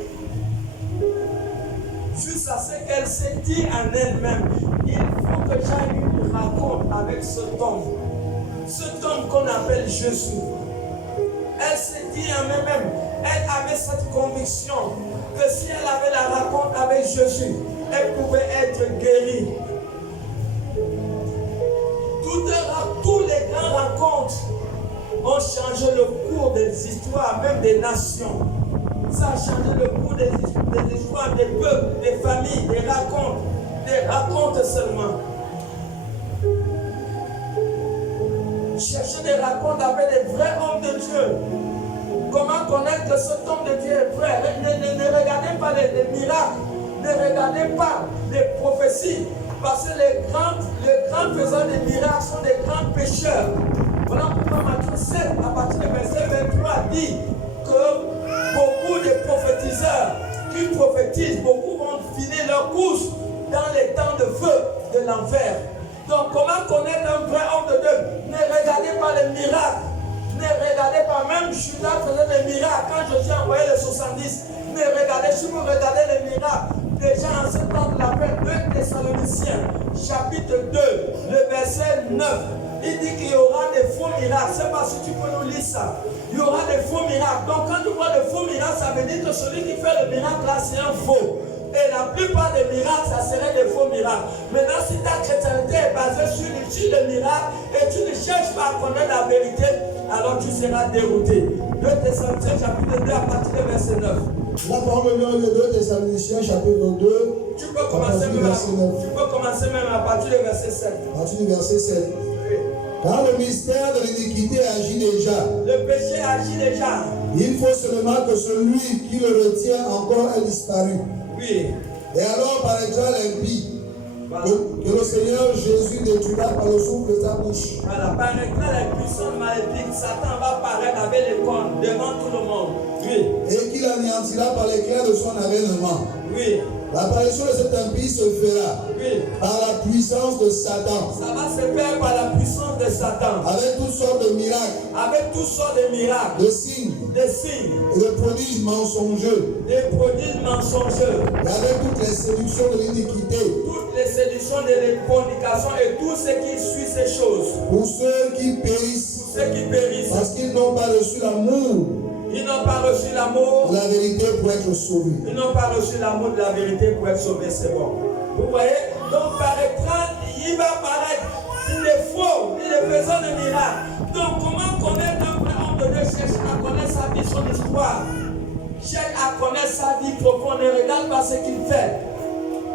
Jusqu'à ce qu'elle s'est dit en elle-même, il faut que j'aille une rencontre avec cet homme qu'on appelle Jésus. Elle s'est dit en elle-même, elle avait cette conviction que si elle avait la rencontre avec Jésus, elle pouvait être guérie. Toutes les grandes rencontres ont changé le cours des histoires, même des nations. Ça a changé le cours des histoires des peuples, des familles, des racontes seulement. Cherchez des rencontres avec des vrais hommes de Dieu. Comment connaître que cet homme de Dieu est vrai? Ne regardez pas les miracles, ne regardez pas les prophéties, parce que les grands faiseurs de miracles sont des grands pécheurs. Voilà pourquoi Matthieu 7, à partir du verset 23, dit que beaucoup de prophétiseurs qui prophétisent, beaucoup vont finir leur course dans les temps de feu de l'enfer. Donc comment connaître un vrai homme de Dieu? Ne regardez pas les miracles. Ne regardez pas, même Judas faisait des miracles. Quand Jésus a envoyé les 70, ne regardez, si vous regardez les miracles, déjà en ce temps de la paix, 2 Thessaloniciens, chapitre 2, le verset 9, il dit qu'il y aura des faux miracles. C'est pas si tu peux nous lire ça. Il y aura des faux miracles. Donc quand tu vois des faux miracles, ça veut dire que celui qui fait le miracle là, c'est un faux. Et la plupart des miracles, ça serait des faux miracles. Maintenant, si ta chrétienté est basée sur le miracle et tu ne cherches pas à connaître la vérité, alors tu seras dérouté. 2 Thessaloniciens chapitre 2 à partir du verset 9. La parole de 2 Thessaloniciens chapitre 2. Tu peux commencer même à partir du verset 7. À partir du verset 7. Car le mystère de l'iniquité agit déjà. Le péché agit déjà. Il faut seulement que celui qui le retient encore ait disparu. Oui. Et alors paraîtra l'impie, que le Seigneur Jésus détruira par le souffle de sa bouche. Voilà, paraîtra la puissance maléfique. Satan va paraître avec les cornes devant tout le monde. Oui. Et qu'il anéantira par l'éclair de son avènement. Oui. L'apparition de cet impie se fera par la puissance de Satan. Ça va se faire par la puissance de Satan. Avec toutes sortes de miracles. Avec toutes sortes de miracles. De signes. Des signes. Et de prodiges mensongeux. Des prodiges mensongeux. Et avec toutes les séductions de l'iniquité. Toutes les séductions de l'fornication et tout ce qui suit ces choses. Pour ceux qui périssent. Pour ceux qui périssent. Parce qu'ils n'ont pas reçu l'amour. Ils n'ont pas reçu l'amour de la vérité pour être sauvés. Ils n'ont pas reçu l'amour de la vérité pour être sauvés, c'est bon. Vous voyez? Donc paraîtra, il va paraître les faux, les faiseurs de miracles. Donc comment connaître un vrai homme de Dieu? Cherche à connaître sa vie, son histoire. Cherche à connaître sa vie profonde et regarde pas ce qu'il fait.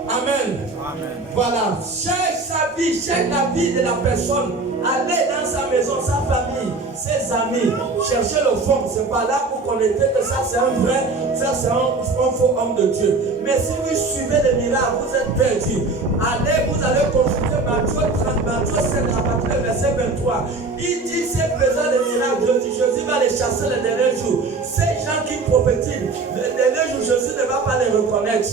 Amen. Amen. Voilà. Cherche sa vie, cherche la vie de la personne. Allez dans sa maison, sa famille, ses amis. Cherchez le fond. C'est pas là pour connaître que ça c'est un vrai, ça c'est un faux homme de Dieu. Mais si vous suivez les miracles, vous êtes perdus. Allez, vous allez consulter Matthieu 30, Matthieu 7, à partir du verset 23. Il dit, c'est faisant des miracles, Jésus va les chasser les derniers jours. Ces gens qui prophétisent, les derniers jours, Jésus ne va pas les reconnaître.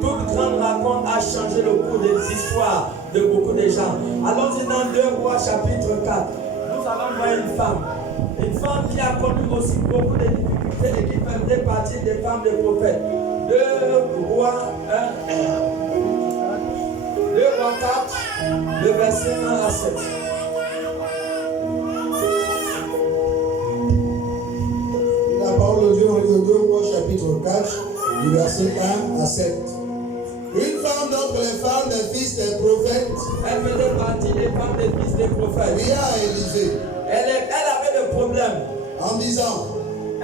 Toute grande rencontre a changé le cours des histoires de beaucoup de gens. Allons-y dans 2 Rois chapitre 4. Nous allons voir une femme qui a connu aussi beaucoup de difficultés et qui faisait partie des femmes des prophètes. 2 Rois 4, le verset 1 à 7. La parole de Dieu dans le 2 Rois chapitre 4, du verset 1 à 7. Une femme d'entre les femmes des fils des prophètes, Elle faisait partie des femmes des fils des prophètes. pria à Élisée Elle avait des problèmes. en disant,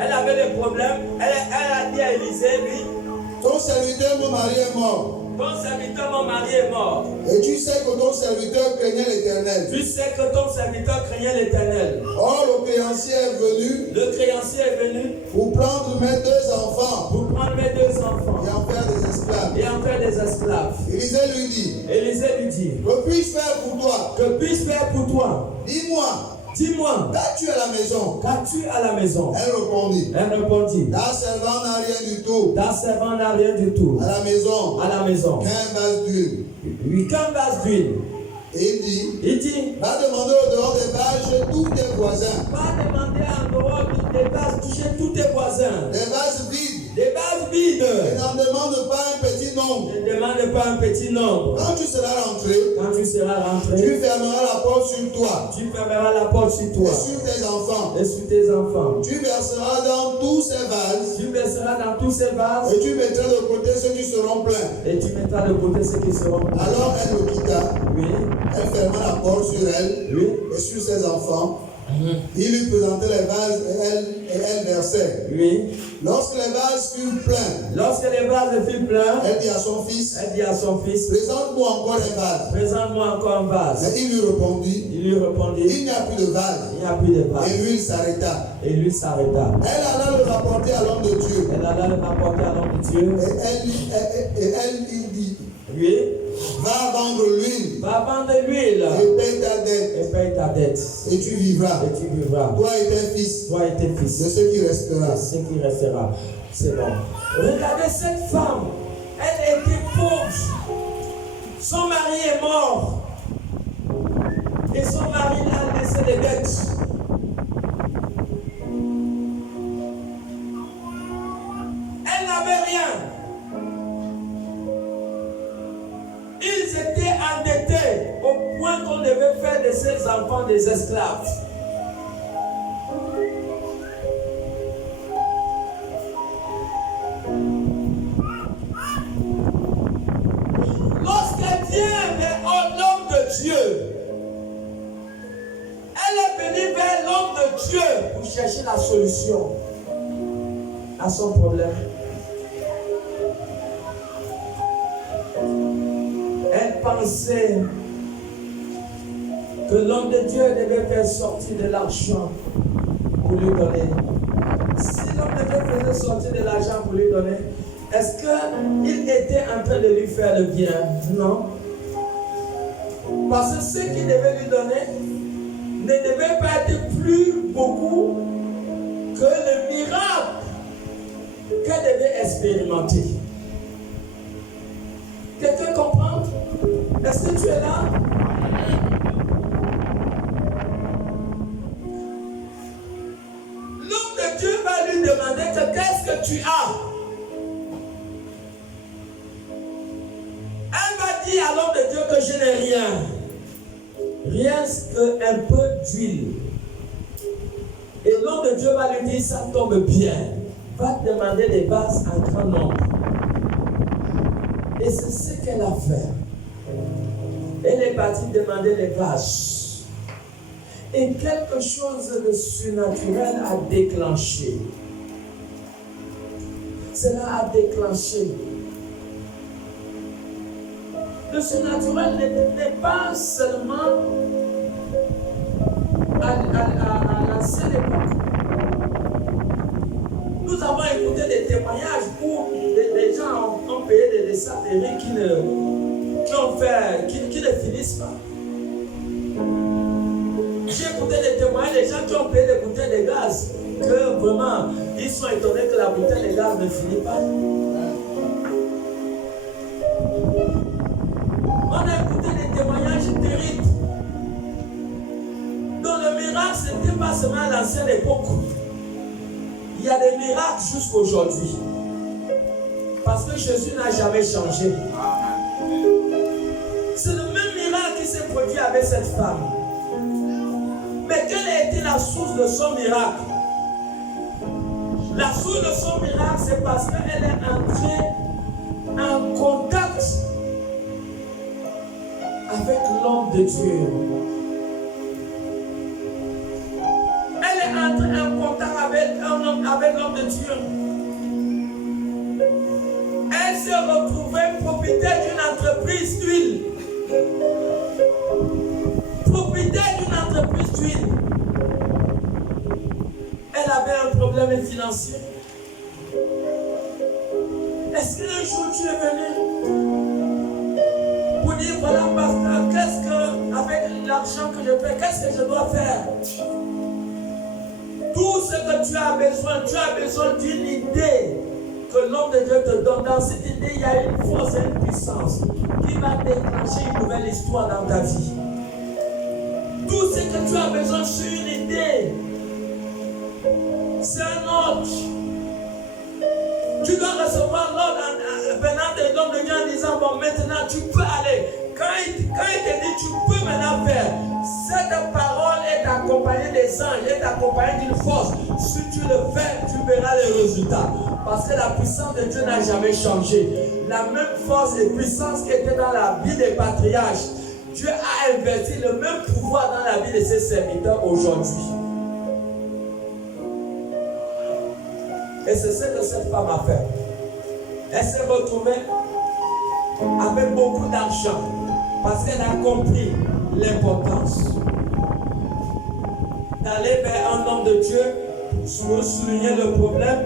Elle avait des problèmes. Elle a dit à Élisée, lui, ton serviteur, mon mari est mort. ton serviteur, mon mari est mort. Et tu sais que ton serviteur craignait l'Éternel. Tu sais que ton serviteur craignait l'Éternel. Or, le créancier est venu Le créancier est venu pour prendre mes 2 enfants pour prendre mes 2 enfants et en faire des esclaves. et en faire des esclaves. Élisée lui dit, Élisée lui dit, que puis-je faire pour toi? que puis-je faire pour toi? Dis-moi, qu'as-tu à la maison? Qu'as-tu à la maison? Elle répondit, ta servante n'a rien du tout. Ta servante n'a rien du tout. À la maison, qu'un vase d'huile. Oui, qu'un vase d'huile. Et il dit, va demander au dehors des vaches chez tous tes voisins. Va demander en dehors des vases chez tous tes voisins. Des vases vides. Des vases vides. Et n'en demande pas un petit nombre. Ne demande pas un petit nombre. Quand tu seras rentré, tu fermeras la porte sur toi. Tu fermeras la porte sur toi. Et sur tes enfants. Et sur tes enfants. Tu verseras dans tous ces vases. Tu verseras dans tous ces vases. Et tu mettras de côté ceux qui seront pleins. Et tu mettras de côté ceux qui seront pleins. Alors elle le quitta. Oui. Elle ferma la porte sur elle. Oui. Et sur ses enfants. Il lui présentait les vases et elle versait. Oui. Lorsque les vases furent pleins, elle dit à son fils, présente-moi encore un vase. Mais il lui répondit, il n'y a plus de vase. Et l'huile s'arrêta. Elle alla le rapporter à l'homme de Dieu. Et elle lui dit, oui. Va vendre l'huile. Et paye ta dette. Et tu vivras. Toi et tes fils. De ce qui restera. C'est bon. Regardez cette femme. Elle était pauvre. Son mari est mort. Et son mari a laissé des dettes. Elle n'avait rien. Ils étaient endettés au point qu'on devait faire de ses enfants des esclaves. Lorsqu'elle vient vers l'homme de Dieu, elle est venue vers l'homme de Dieu pour chercher la solution à son problème. Elle pensait que l'homme de Dieu devait faire sortir de l'argent pour lui donner. Si l'homme de Dieu faisait sortir de l'argent pour lui donner, est-ce qu'il était en train de lui faire le bien? Non. Parce que ce qu'il devait lui donner ne devait pas être plus beaucoup que le miracle qu'elle devait expérimenter. Quelqu'un comprend? Est-ce que tu es là? L'homme de Dieu va lui demander que qu'est-ce que tu as? Elle va dire à l'homme de Dieu que je n'ai rien. Rien qu'un peu d'huile. Et l'homme de Dieu va lui dire, ça tombe bien. Va te demander des vases en grand nombre. Et c'est ce qu'elle a fait. Elle est partie demander les vaches. Et quelque chose de surnaturel a déclenché. Cela a déclenché. Le surnaturel n'est pas seulement à l'ancienne époque. Nous avons écouté des témoignages où des gens ont payé des sapéries qui ne finissent pas. J'ai écouté des témoignages des gens qui ont payé des bouteilles de gaz, que vraiment, ils sont étonnés que la bouteille de gaz ne finit pas. On a écouté des témoignages terribles. Dans le miracle, ce n'était pas seulement à l'ancienne époque. Il y a des miracles jusqu'à aujourd'hui. Parce que Jésus n'a jamais changé. C'est le même miracle qui s'est produit avec cette femme. Mais quelle a été la source de son miracle? La source de son miracle, c'est parce qu'elle est entrée en contact avec l'homme de Dieu. Elle est entrée en contact avec l'homme de Dieu. Elle s'est retrouvée propriétaire d'une entreprise d'huile. Propriétaire d'une entreprise d'huile. Elle avait un problème financier. Est-ce qu'un jour tu es venu pour dire, voilà, pasteur, qu'est-ce que, avec l'argent que je fais, qu'est-ce que je dois faire? Tout ce que tu as besoin d'une idée que l'homme de Dieu te donne. Dans cette idée, il y a une force et une puissance qui va déclencher une nouvelle histoire dans ta vie. Tout ce que tu as besoin, c'est une idée. C'est un ordre. Tu dois recevoir l'ordre venant de l'homme de Dieu en disant, bon, maintenant tu peux aller. Quand il te dit, tu peux maintenant faire, cette parole est accompagnée des anges, est accompagnée d'une force. Si tu le fais, tu verras les résultats. Parce que la puissance de Dieu n'a jamais changé. La même force et puissance qui était dans la vie des patriarches, Dieu a investi le même pouvoir dans la vie de ses serviteurs aujourd'hui. Et c'est ce que cette femme a fait. Elle s'est retrouvée avec beaucoup d'argent parce qu'elle a compris l'importance d'aller vers un homme de Dieu pour souligner le problème.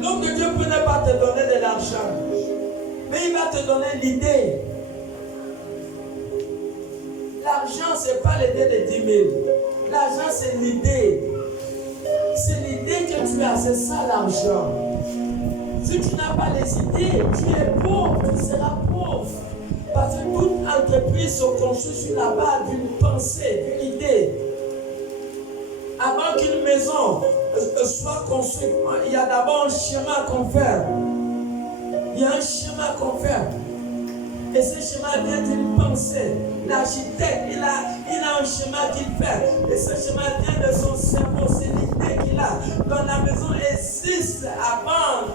L'homme de Dieu peut ne pas te donner de l'argent, mais il va te donner l'idée. L'argent, ce n'est pas l'idée de 10 000. L'argent, c'est l'idée. C'est l'idée que tu as, c'est ça l'argent. Si tu n'as pas les idées, tu es pauvre, tu seras pauvre. Parce que toute entreprise se construit sur la base d'une pensée, d'une idée. Avant qu'une maison soit construite, il y a d'abord un schéma qu'on fait. Il y a un schéma qu'on fait. Et ce schéma vient d'une pensée. L'architecte, il a un schéma qu'il fait. Et ce schéma vient de son cerveau. C'est l'idée qu'il a. Donc la maison existe avant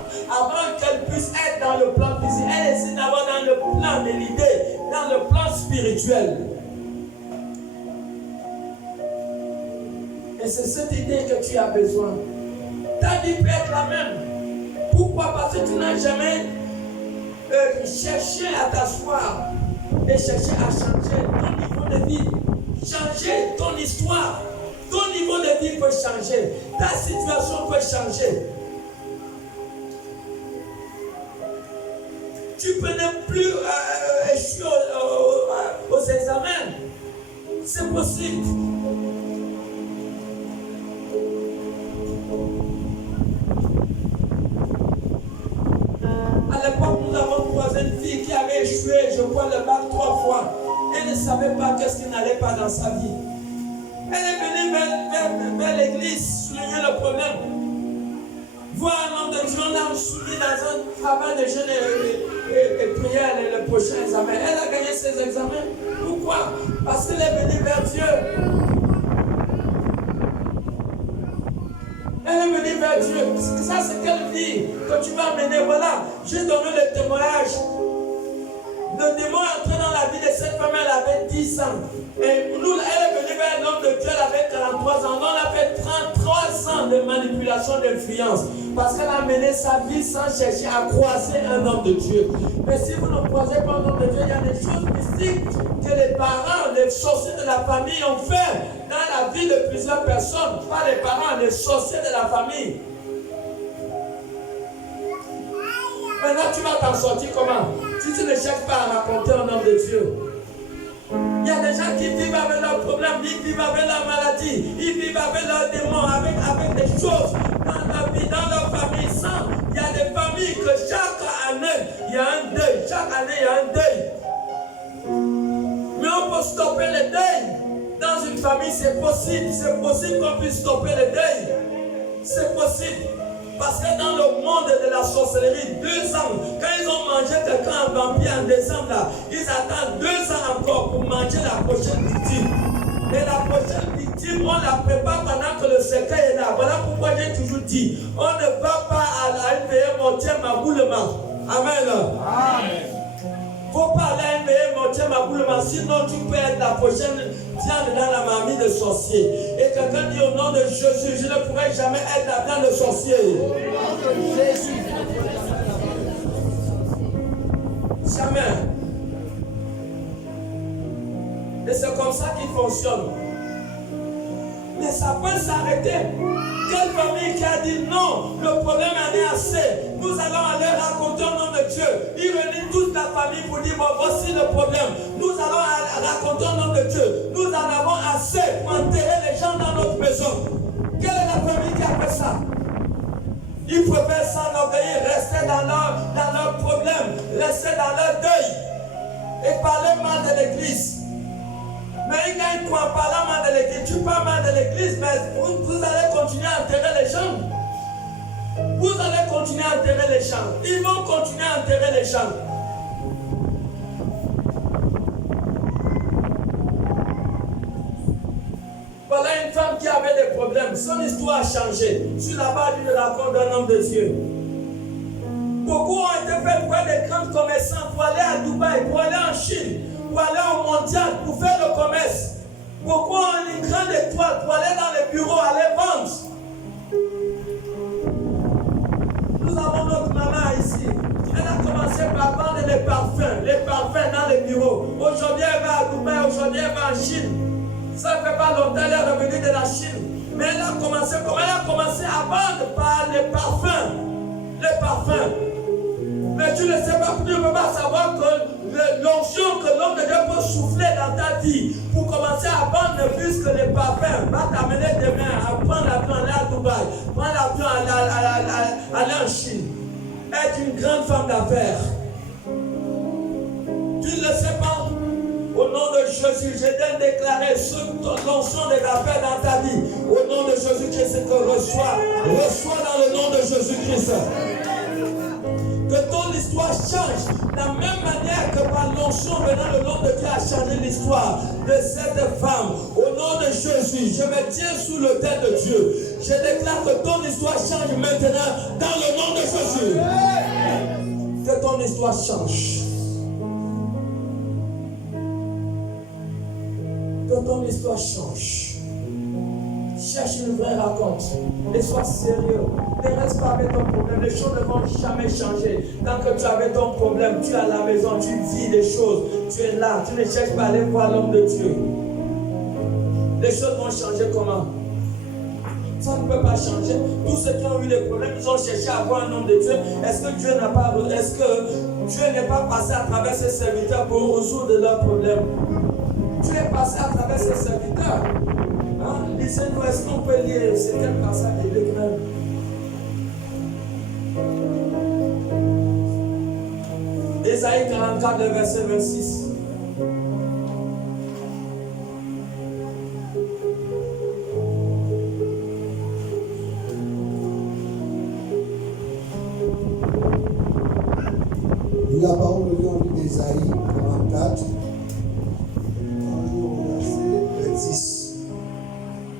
qu'elle puisse être dans le plan physique. Elle existe d'abord dans le plan de l'idée, dans le plan spirituel. Et c'est cette idée que tu as besoin. Ta vie peut être la même. Pourquoi? Parce que tu n'as jamais cherché à t'asseoir et chercher à changer ton niveau de vie. changer ton histoire. Ton niveau de vie peut changer. Ta situation peut changer. Tu peux ne plus échouer aux examens. C'est possible. À l'époque, nous avons croisé une fille qui avait échoué, je crois, le bac 3 fois. Elle ne savait pas qu'est-ce qui n'allait pas dans sa vie. Elle est venue vers l'église, souligner le problème. Voir un homme de Dieu, on l'a soumis dans un travail de jeûne et prière le prochain examen. Elle a gagné ses examens. Pourquoi? Parce qu'elle est venue vers Dieu. Elle est venue vers Dieu. Ça, c'est quelle vie que tu vas mener. Voilà, j'ai donné le témoignage. Le démon est entré dans la vie de cette femme, elle avait 10 ans. Et nous, elle est venue vers l'homme de Dieu, elle avait 43 ans. Nous, on a fait 33 ans de manipulation, d'influence. Parce qu'elle a mené sa vie sans chercher à croiser un homme de Dieu. Mais si vous ne croisez pas un homme de Dieu, il y a des choses mystiques que les parents, les sorciers de la famille ont fait dans la vie de plusieurs personnes. Pas les parents, les sorciers de la famille. Maintenant, tu vas t'en sortir comment? Si tu ne cherches pas à raconter un homme de Dieu. Il y a des gens qui vivent avec leurs problèmes, ils vivent avec leurs maladies, ils vivent avec leurs démons, avec des choses dans leur vie, dans leur famille. Il y a des familles que chaque année, il y a un deuil. Chaque année, il y a un deuil. Mais on peut stopper le deuil. Dans une famille, c'est possible. C'est possible qu'on puisse stopper le deuil. C'est possible. Parce que dans le monde de la sorcellerie, 2 ans, quand ils ont mangé quelqu'un en vampire en décembre, là, ils attendent 2 ans encore pour manger la prochaine victime. Et la prochaine victime, on la prépare pendant que le secret est là. Voilà pourquoi j'ai toujours dit, on ne va pas à la NVM monter Maboulement. Amen. Amen. Faut pas aller à NVM monter Maboulement, sinon tu peux être la prochaine viande dans la mamie de sorcier. Et quelqu'un dit au nom de Jésus, je ne pourrai jamais être la viande de sorcier. Jésus. Jamais. Et c'est comme ça qu'il fonctionne. Mais ça peut s'arrêter. Quelle famille qui a dit non, le problème en est assez. Nous allons aller raconter au nom de Dieu. Il réunit toute la famille pour dire bon, voici le problème. Nous allons raconter au nom de Dieu. Nous en avons assez pour enterrer les gens dans notre maison. Quelle est la famille qui a fait ça? Ils préfèrent s'enorgueillir, rester dans leur problème, rester dans leur deuil et parler mal de l'église. Mais il gagne quoi en parlant mal de l'église? Tu parles mal de l'église, mais vous allez continuer à enterrer les gens. Vous allez continuer à enterrer les gens. Ils vont continuer à enterrer les gens. Voilà une femme qui avait des problèmes. Son histoire a changé. Sur la base d'une rencontre d'un homme de Dieu. Beaucoup ont été faits pour être des grands commerçants, pour aller à Dubaï, pour aller en Chine, pour aller au mondial, pour faire le commerce. Beaucoup ont une grande étoile pour aller dans les bureaux, aller vendre. Nous avons notre maman ici. Elle a commencé par vendre les parfums dans les bureaux. Aujourd'hui, elle va à Dubaï, aujourd'hui, elle va en Chine. Ça ne fait pas longtemps, elle est revenue de la Chine. Mais elle a commencé comment? Elle a commencé à vendre par les parfums. Les parfums. Mais tu ne sais pas, tu ne peux pas savoir que l'onction que l'homme de Dieu peut souffler dans ta vie pour commencer à vendre ne plus que les parfums va t'amener demain à prendre l'avion, aller à Dubaï, prendre l'avion, aller en Chine. Être une grande femme d'affaires. Tu ne le sais pas? Au nom de Jésus, je viens déclarer l'onction des affaires dans ta vie. Au nom de Jésus-Christ, que reçois dans le nom de Jésus-Christ. Que ton histoire change de la même manière que par l'onction venant le nom de Dieu a changé l'histoire de cette femme. Au nom de Jésus, je me tiens sous l'autel de Dieu. Je déclare que ton histoire change maintenant dans le nom de Jésus. Que ton histoire change. Que ton histoire change. Cherche une vraie rencontre et sois sérieux. Ne reste pas avec ton problème. Les choses ne vont jamais changer. Tant que tu avais ton problème, tu es à la maison, tu vis les choses. Tu es là, tu ne cherches pas à aller voir l'homme de Dieu. les choses vont changer comment? Ça ne peut pas changer. Tous ceux qui ont eu des problèmes, ils ont cherché à voir un homme de Dieu. Est-ce que Dieu n'est pas passé à travers ses serviteurs pour résoudre leurs problèmes? Dieu est passé à travers ses serviteurs. Hein? Lisez-nous, est-ce qu'on peut lire? C'est quel passage biblique même? Ésaïe 44, verset 26. La parole de Dieu en livre d'Ésaïe 44, verset 26.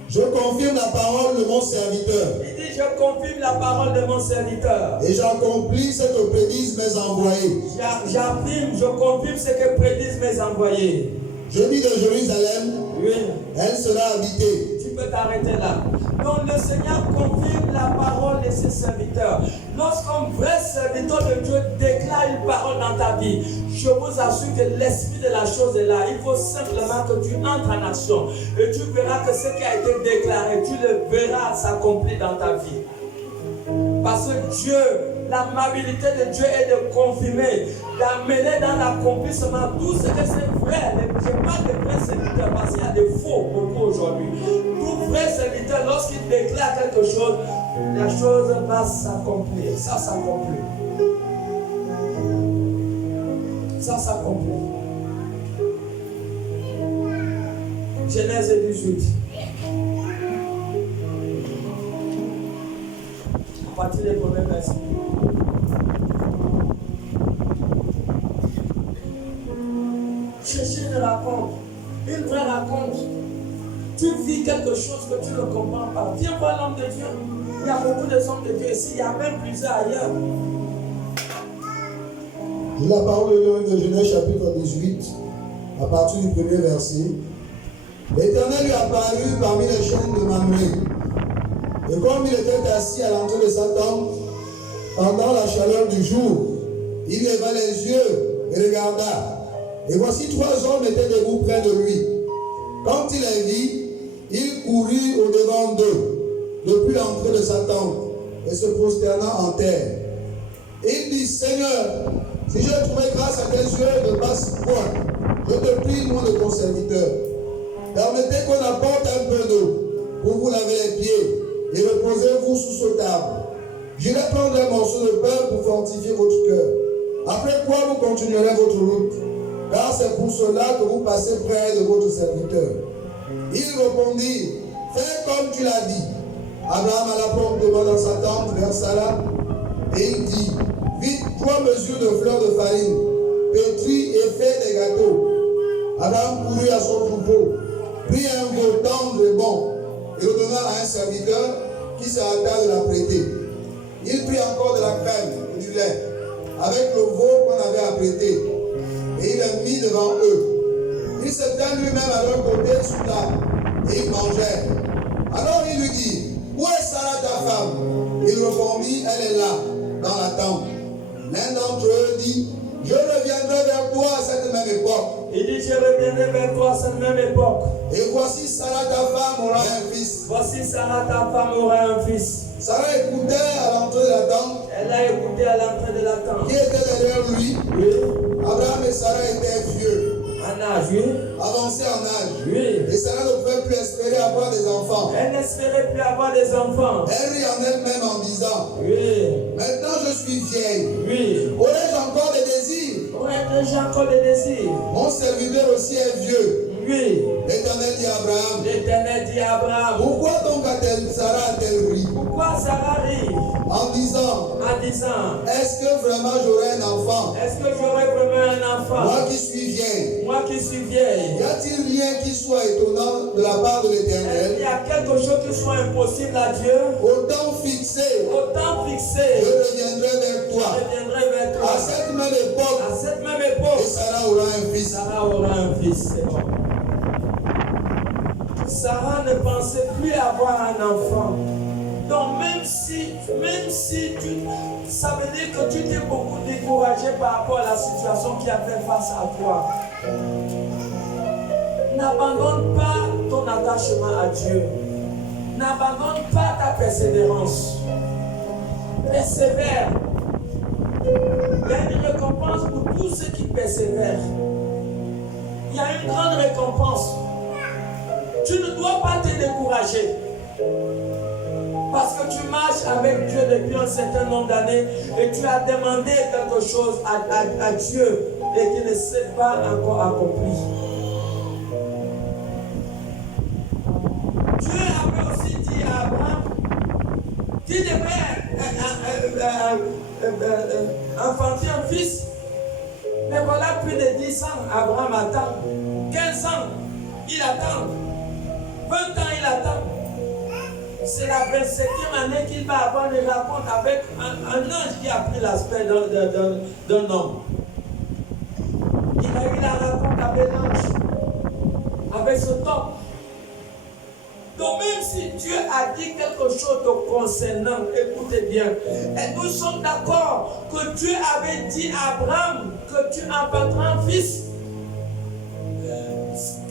Je confirme la parole de mon serviteur. Il dit, je confirme la parole de mon serviteur. Et j'accomplis ce que prédisent mes envoyés. J'affirme, je confirme ce que prédisent mes envoyés. Je dis de Jérusalem, Oui. elle sera habitée. Tu peux t'arrêter là. Donc le Seigneur confirme la parole de ses serviteurs. Lorsqu'un vrai serviteur de Dieu déclare une parole dans ta vie, je vous assure que l'esprit de la chose est là. Il faut simplement que tu entres en action. Et tu verras que ce qui a été déclaré, tu le verras s'accomplir dans ta vie. Parce que Dieu, l'amabilité de Dieu est de confirmer, d'amener dans l'accomplissement tout ce que c'est vrai. Je parle de vrais serviteurs parce qu'il y a des faux beaucoup aujourd'hui. Tout vrai serviteur, lorsqu'il déclare quelque chose, la chose va s'accomplir. Ça s'accomplit. Ça s'accomplit. Genèse 18. À partir des premiers versets. Cherchez une raconte, une vraie raconte. Tu vis quelque chose que tu ne comprends pas. Viens voir l'homme de Dieu. Il y a beaucoup de hommes de Dieu ici. Il y a même plusieurs ailleurs. La parole de Genèse chapitre 18, à partir du premier verset. L'Éternel lui apparut parmi les chaînes de Mamré. Et comme il était assis à l'entrée de sa tente, pendant la chaleur du jour, il leva les yeux et regarda. Et voici 3 hommes étaient debout près de lui. Quand il les vit, il courut au-devant d'eux, depuis l'entrée de sa tente, et se prosternant en terre. Et il dit, Seigneur, si j'ai trouvé grâce à tes yeux, ne passe point. Je te prie, moi de ton serviteur. Permettez qu'on apporte un peu d'eau pour vous laver les pieds et reposez-vous sous ce table. J'irai prendre un morceau de pain pour fortifier votre cœur. Après quoi vous continuerez votre route, car c'est pour cela que vous passez près de votre serviteur. Il répondit, fais comme tu l'as dit. Abraham alla promptement dans sa tente vers Sarah et il dit, vite 3 mesures de fleurs de farine, pétris et fais des gâteaux. Abraham courut à son troupeau, prit un veau tendre et bon, et le donna à un serviteur qui se hâta de la prêter. Il prit encore de la crème et du lait, avec le veau qu'on avait apprêté, et il le mit devant eux. Il se tint lui-même à leur côté sous table, et ils mangèrent. Alors il lui dit, où est Sarah ta femme? Il répondit, elle est là, dans la tente. L'un d'entre eux dit, je reviendrai vers toi à cette même époque. Il dit, je reviendrai vers toi à cette même époque. Et voici Sarah ta femme aura un fils. Voici Sarah ta femme aura un fils. Sarah écoutait à l'entrée de la tente. Elle a écouté à l'entrée de la tente. Qui était derrière lui? Oui. Abraham et Sarah étaient vieux. En âge, oui. Avancés en âge. Oui. Et Sarah ne pouvait plus espérer avoir des enfants. Elle n'espérait plus avoir des enfants. Elle rit en elle-même en disant, Oui. maintenant je suis vieille. Oui. Aurais-je encore des désirs? Aurais-je encore des désirs? Mon serviteur aussi est vieux. Oui. L'Éternel dit à Abraham, L'Éternel dit à Abraham, pourquoi donc Sarah a-t-elle ri? pourquoi Sarah rit? En disant, est-ce que vraiment j'aurai un enfant? Est-ce que j'aurai vraiment un enfant? Moi qui suis vieille. Moi qui suis vieille. Y a-t-il rien qui soit étonnant de la part de l'Éternel? Est-ce qu'il y a quelque chose qui soit impossible à Dieu? Au temps fixé, je reviendrai vers toi. À cette même époque, et Sarah aura un fils. Sarah aura un fils, c'est bon. Sarah ne pensait plus avoir un enfant. Donc même si ça veut dire que tu t'es beaucoup découragé par rapport à la situation qui a fait face à toi. N'abandonne pas ton attachement à Dieu. N'abandonne pas ta persévérance. Persévère. Il y a une récompense pour tous ceux qui persévèrent. Il y a une grande récompense. Tu ne dois pas te décourager. Parce que tu marches avec Dieu depuis un certain nombre d'années et tu as demandé quelque chose à Dieu et qui ne s'est pas encore accompli. Dieu avait aussi dit à Abraham qu'il devait enfanter un fils. Mais voilà, plus de 10 ans, Abraham attend. 15 ans, il attend. 20 ans, il attend. C'est la 27e année qu'il va avoir une rencontre avec un ange qui a pris l'aspect d'un homme. Il a eu la rencontre avec l'ange, avec ce homme. Donc même si Dieu a dit quelque chose de concernant, écoutez bien, et nous sommes d'accord que Dieu avait dit à Abraham que tu enfanteras un fils.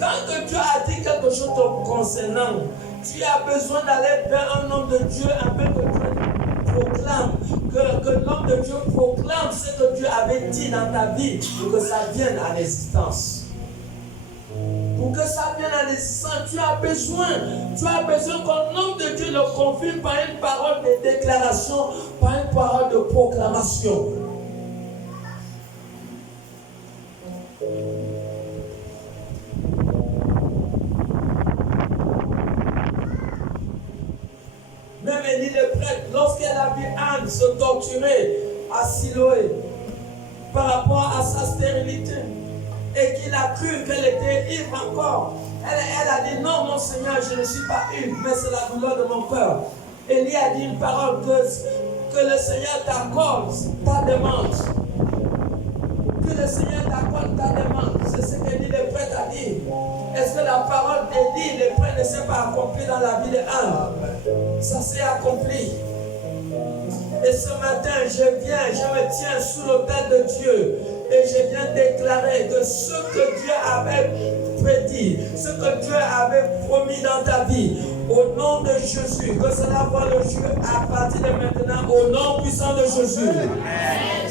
Quand Dieu a dit quelque chose de concernant, tu as besoin d'aller vers un homme de Dieu afin que Dieu proclame, que l'homme de Dieu proclame ce que Dieu avait dit dans ta vie pour que ça vienne à l'existence. Pour que ça vienne à l'existence, tu as besoin qu'un homme de Dieu le confirme par une parole de déclaration, par une parole de proclamation. Même Élie le prêtre, lorsqu'elle a vu Anne se torturer à Siloé par rapport à sa stérilité et qu'il a cru qu'elle était ivre encore, elle a dit non mon Seigneur, je ne suis pas ivre, mais c'est la douleur de mon cœur. Élie a dit une parole que le Seigneur t'accorde ta demande. Que le Seigneur t'accorde ta demande. C'est ce qu'Élie le prêtre a dit. Est-ce que la parole d'Élie le prêtre ne s'est pas accomplie dans la vie de Anne? Ça s'est accompli. Et ce matin, je me tiens sous l'autel de Dieu et je viens déclarer que ce que Dieu avait prédit, ce que Dieu avait promis dans ta vie, au nom de Jésus, que cela voit le jour à partir de maintenant, au nom puissant de Jésus. Amen.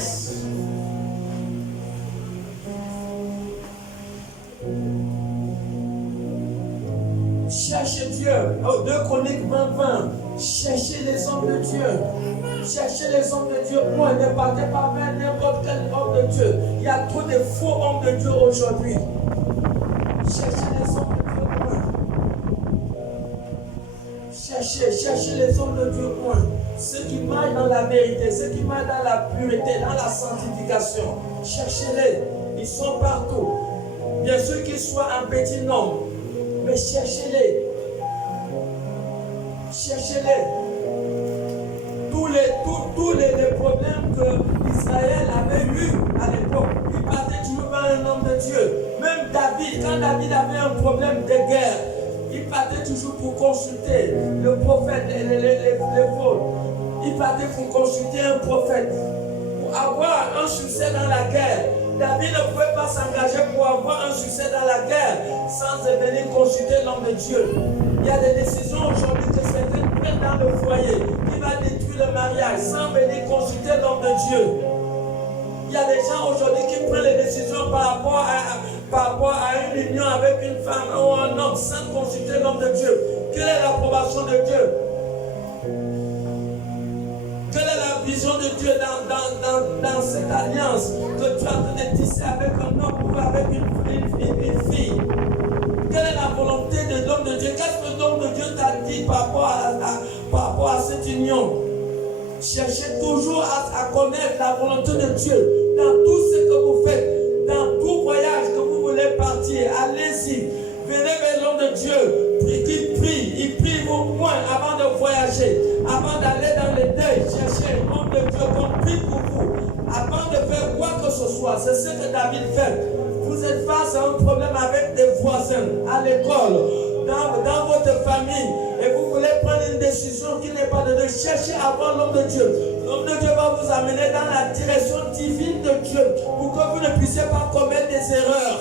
Cherchez Dieu. 2 Chroniques 20. Cherchez les hommes de Dieu. Cherchez les hommes de Dieu. Moi, ne partez pas vers n'importe quel homme de Dieu. Il y a trop de faux hommes de Dieu aujourd'hui. Cherchez les hommes de Dieu. Cherchez les hommes de Dieu. Ceux qui marchent dans la vérité, ceux qui marchent dans la pureté, dans la sanctification. Cherchez-les. Ils sont partout. Bien sûr qu'ils soient un petit nombre. Mais cherchez-les. Cherchez-les. Tous les problèmes que Israël avait eu à l'époque, il partait toujours vers un homme de Dieu. Même David, quand David avait un problème de guerre, il partait toujours pour consulter le prophète, les faux. Il partait pour consulter un prophète. Pour avoir un succès dans la guerre. David ne pouvait pas s'engager pour avoir un succès dans la guerre sans venir consulter l'homme de Dieu. Il y a des décisions aujourd'hui que certains prennent dans le foyer qui va détruire le mariage sans venir consulter l'homme de Dieu. Il y a des gens aujourd'hui qui prennent les décisions par rapport à une union avec une femme ou un homme sans consulter l'homme de Dieu. Quelle est l'approbation de Dieu? Quelle est la vision de Dieu dans cette alliance que tu as en train de tisser avec un homme ou avec une fille? Quelle est la volonté de l'homme de Dieu? Qu'est-ce que l'homme de Dieu t'a dit par rapport à cette union? Cherchez toujours à connaître la volonté de Dieu dans tout ce que vous faites, dans tout voyage que vous voulez partir. Allez-y, venez vers l'homme de Dieu. Il prie au moins avant de voyager, avant d'aller dans les deuils, chercher un homme de Dieu qu'on prie pour vous, avant de faire quoi que ce soit. C'est ce que David fait. Vous êtes face à un problème avec des voisins, à l'école, dans votre famille, et vous voulez prendre une décision qui n'est pas de Dieu. Cherchez avant l'homme de Dieu. L'homme de Dieu va vous amener dans la direction divine de Dieu pour que vous ne puissiez pas commettre des erreurs.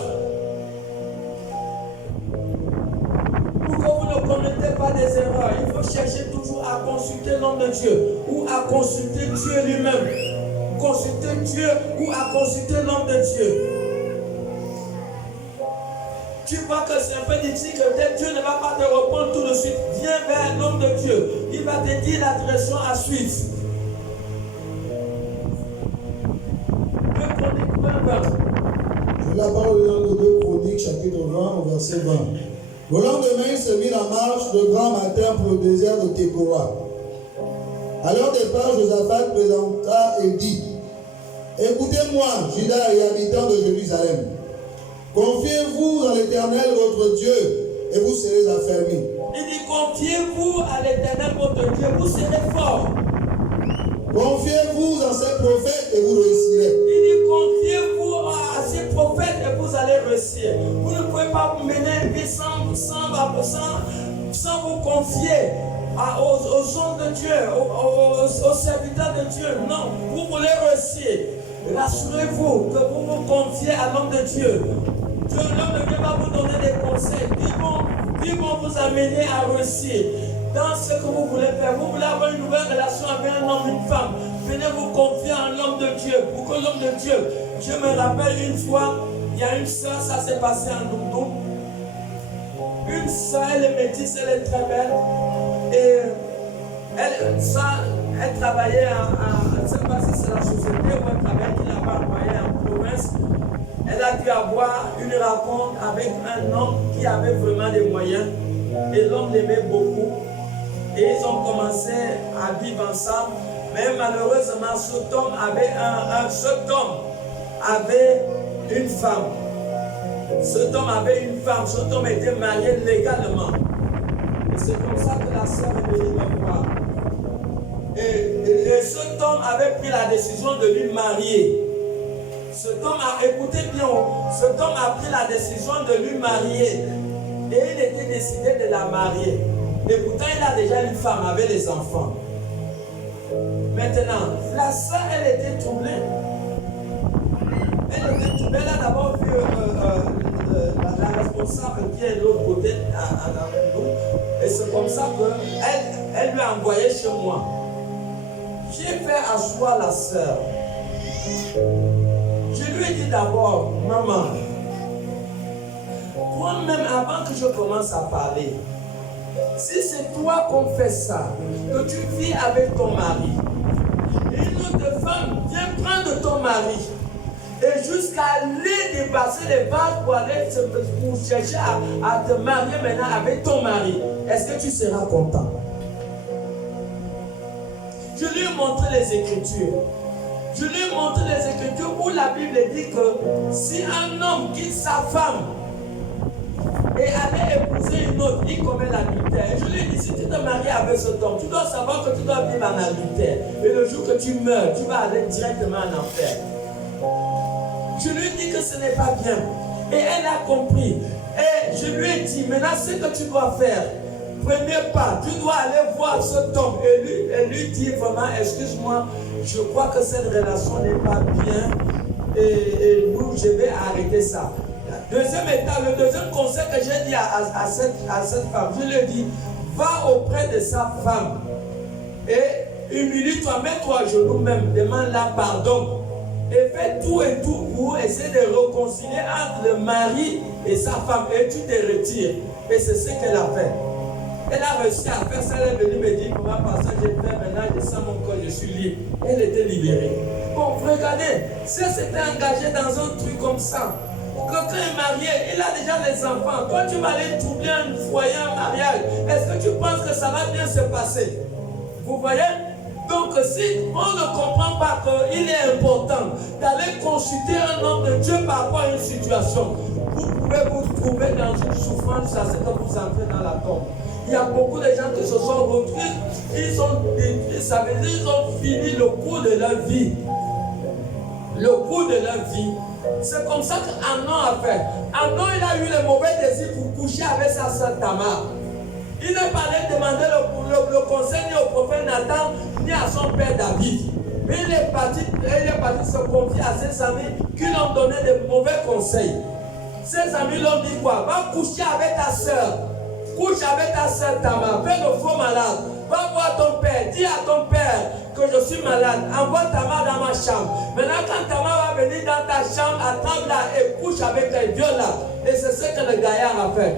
commettez pas des erreurs. Il faut chercher toujours à consulter l'homme de Dieu ou à consulter Dieu lui-même. Consulter Dieu ou à consulter l'homme de Dieu. Tu vois que c'est un peu difficile que Dieu ne va pas te répondre tout de suite. Viens vers l'homme de Dieu. Il va te dire la direction à suivre. 2 Chroniques 20. Je la parole de 2 Chroniques, chapitre 20, au verset 20. Le lendemain, il se mit en marche de grand matin pour le désert de Tekoa. À leur départ, Josaphat présenta et dit: Écoutez-moi, Juda et habitants de Jérusalem. Confiez-vous en l'Éternel votre Dieu et vous serez affermis. Il dit: confiez-vous à l'Éternel votre Dieu, vous serez forts. Confiez-vous en ses prophètes et vous réussirez. Il dit: confiez-vous à ces prophètes et vous allez réussir. Vous ne pouvez pas mener une vie sans vous confier aux hommes de Dieu, aux serviteurs de Dieu. Non, vous voulez réussir. Rassurez-vous que vous vous confiez à l'homme de Dieu. L'homme de Dieu va vous donner des conseils qui vont vous amener à réussir dans ce que vous voulez faire. Vous voulez avoir une nouvelle relation avec un homme, une femme. Venez vous confier à l'homme de Dieu. Pour que l'homme de Dieu, je me rappelle une fois, il y a une soeur, ça s'est passé en Doudou. Une soeur, elle est métisse, elle est très belle. Et elle travaillait je ne sais pas si c'est la société où elle travaillait qui l'a envoyée en province. Elle a dû avoir une rencontre avec un homme qui avait vraiment des moyens. Et l'homme l'aimait beaucoup. Et ils ont commencé à vivre ensemble. Mais malheureusement, cet homme avait une femme. Cet homme avait une femme. Cet homme était marié légalement. Et c'est comme ça que la sœur est venue me voir. Et cet homme avait pris la décision de lui marier. Cet homme a pris la décision de lui marier. Et il était décidé de la marier. Et pourtant, il a déjà une femme avec les enfants. Maintenant, la sœur, elle était troublée. Elle a d'abord vu la responsable qui est de l'autre côté, à la maison. Et c'est comme ça qu'elle lui a envoyé chez moi. J'ai fait asseoir la sœur. Je lui ai dit d'abord: maman, toi-même, avant que je commence à parler, si c'est toi qu'on fait ça, que tu vis avec ton mari, et une autre femme vient prendre ton mari, et jusqu'à aller dépasser les vagues pour chercher à te marier maintenant avec ton mari, est-ce que tu seras content? Je lui ai montré les Écritures. Je lui ai montré les Écritures où la Bible dit que si un homme quitte sa femme et allait épouser une autre, il commet l'adultère. Et je lui ai dit: si tu te maries avec cet homme, tu dois savoir que tu dois vivre en adultère. Et le jour que tu meurs, tu vas aller directement en enfer. Je lui ai dit que ce n'est pas bien. Et elle a compris. Et je lui ai dit: maintenant, ce que tu dois faire, premier pas, tu dois aller voir cet homme et lui dire vraiment: excuse-moi, je crois que cette relation n'est pas bien et nous, je vais arrêter ça. Deuxième étape, le deuxième conseil que j'ai dit à cette femme, je lui ai dit: va auprès de sa femme et humilie-toi, mets-toi à genoux même, demande-la pardon et fais tout et tout pour essayer de réconcilier entre le mari et sa femme et tu te retires. Et c'est ce qu'elle a fait. Elle a réussi à faire ça. Elle est venue me dire: comment parce que j'ai fait maintenant, je sens mon corps, je suis libre. Elle était libérée. Bon, regardez, si elle s'était engagée dans un truc comme ça, quelqu'un est marié, il a déjà les enfants, toi tu vas aller troubler un foyer, un mariage, est-ce que tu penses que ça va bien se passer? Vous voyez? Donc si on ne comprend pas qu'il est important d'aller consulter un homme de Dieu par rapport à une situation, vous pouvez vous trouver dans une souffrance jusqu'à ce que vous entrez dans la tombe. Il y a beaucoup de gens qui se sont retrouvés, ils ont fini le cours de leur vie. Le cours de leur vie. C'est comme ça qu'Amnon a fait. Amnon, il a eu le mauvais désir pour coucher avec sa sœur Tamar. Il n'est pas allé demander le conseil ni au prophète Nathan, ni à son père David. Mais il est parti se confier à ses amis qui lui ont donné de mauvais conseils. Ses amis lui ont dit quoi? Va coucher avec ta sœur. couche avec ta sœur Tamar, fais le faux malade. Va voir ton père, dis à ton père que je suis malade. Envoie Tamar dans ma chambre. Maintenant, quand Tamar va venir dans ta chambre, attends-la et couche avec elle, viole-la. Et c'est ce que le gaillard a fait.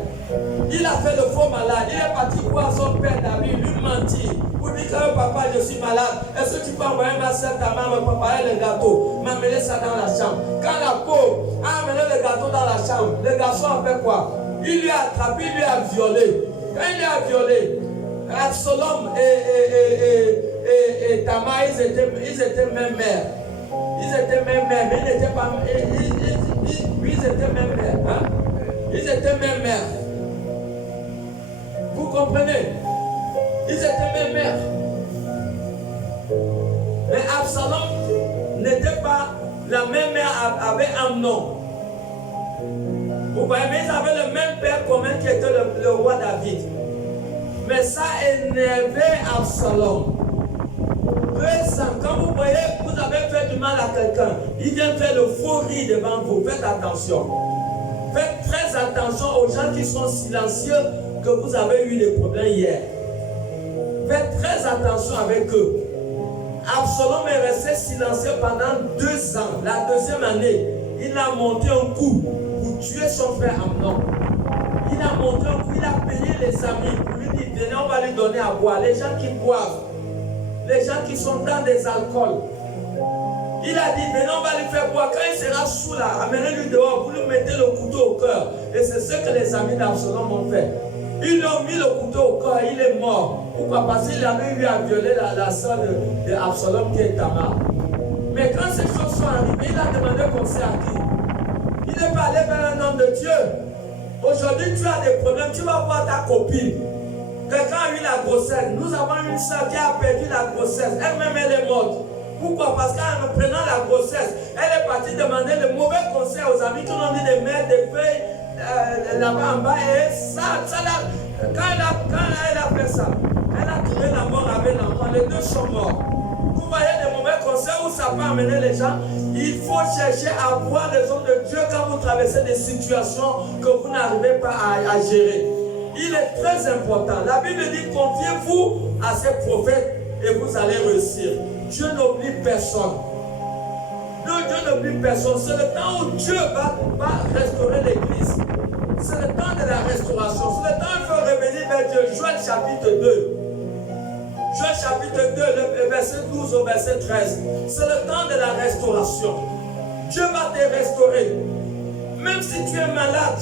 Il a fait le faux malade. Il est parti voir son père David, lui mentir. Pour dire que papa, je suis malade. Est-ce que tu peux envoyer ma soeur Tamar me préparer le gâteau, m'amener ça dans la chambre? Quand la pauvre a amené le gâteau dans la chambre, le garçon a fait quoi? Il lui a attrapé, il lui a violé. Quand il lui a violé, Absalom et Tamar, ils étaient même mères. Ils étaient même mères, mais ils n'étaient pas. Ils étaient même mères. Hein? Ils étaient même mères. Vous comprenez? Ils étaient même mères. Mais Absalom n'était pas la même mère avec Amnon. Vous voyez, mais ils avaient le même père commun qui était le roi David. Mais ça énervait Absalom. Quand vous voyez que vous avez fait du mal à quelqu'un, il vient faire le faux rire devant vous. Faites attention. Faites très attention aux gens qui sont silencieux, que vous avez eu des problèmes hier. Faites très attention avec eux. Absalom est resté silencieux pendant 2 ans. La 2e année, il a monté un coup pour tuer son frère Amnon. Il a monté un coup, il a payé les amis pour lui dire, venez, on va lui donner à boire. Les gens qui boivent, les gens qui sont dans des alcools. Il a dit, venez, on va lui faire boire. Quand il sera sous là, amenez-lui dehors, vous lui mettez le couteau au cœur. Et c'est ce que les amis d'Absalom ont fait. Ils lui ont mis le couteau au cœur, il est mort. Pourquoi? Parce qu'il avait eu à violer la soeur d'Absalom qui est Tamar. Mais quand ces choses sont arrivées, il a demandé conseil à qui? Il n'est pas allé vers un homme de Dieu. Aujourd'hui, tu as des problèmes, tu vas voir ta copine. Quelqu'un a eu la grossesse. Nous avons une soeur qui a perdu la grossesse. Elle-même, elle est morte. Pourquoi? Parce qu'en prenant la grossesse, elle est partie demander de mauvais conseils aux amis qui ont dit de mettre des feuilles là-bas en bas. Et quand elle a fait ça, elle a trouvé la mort avec l'enfant. Les deux sont morts. Vous voyez des mauvais conseils où ça peut amener les gens. Il faut chercher à voir les hommes de Dieu quand vous traversez des situations que vous n'arrivez pas à gérer. Il est très important. La Bible dit, confiez-vous à ces prophètes et vous allez réussir. Dieu n'oublie personne. Dieu n'oublie personne. C'est le temps où Dieu va restaurer l'église. C'est le temps de la restauration. C'est le temps où il faut revenir vers Dieu. Joël chapitre 2. Joël chapitre 2, le verset 12 au verset 13. C'est le temps de la restauration. Dieu va te restaurer. Même si tu es malade,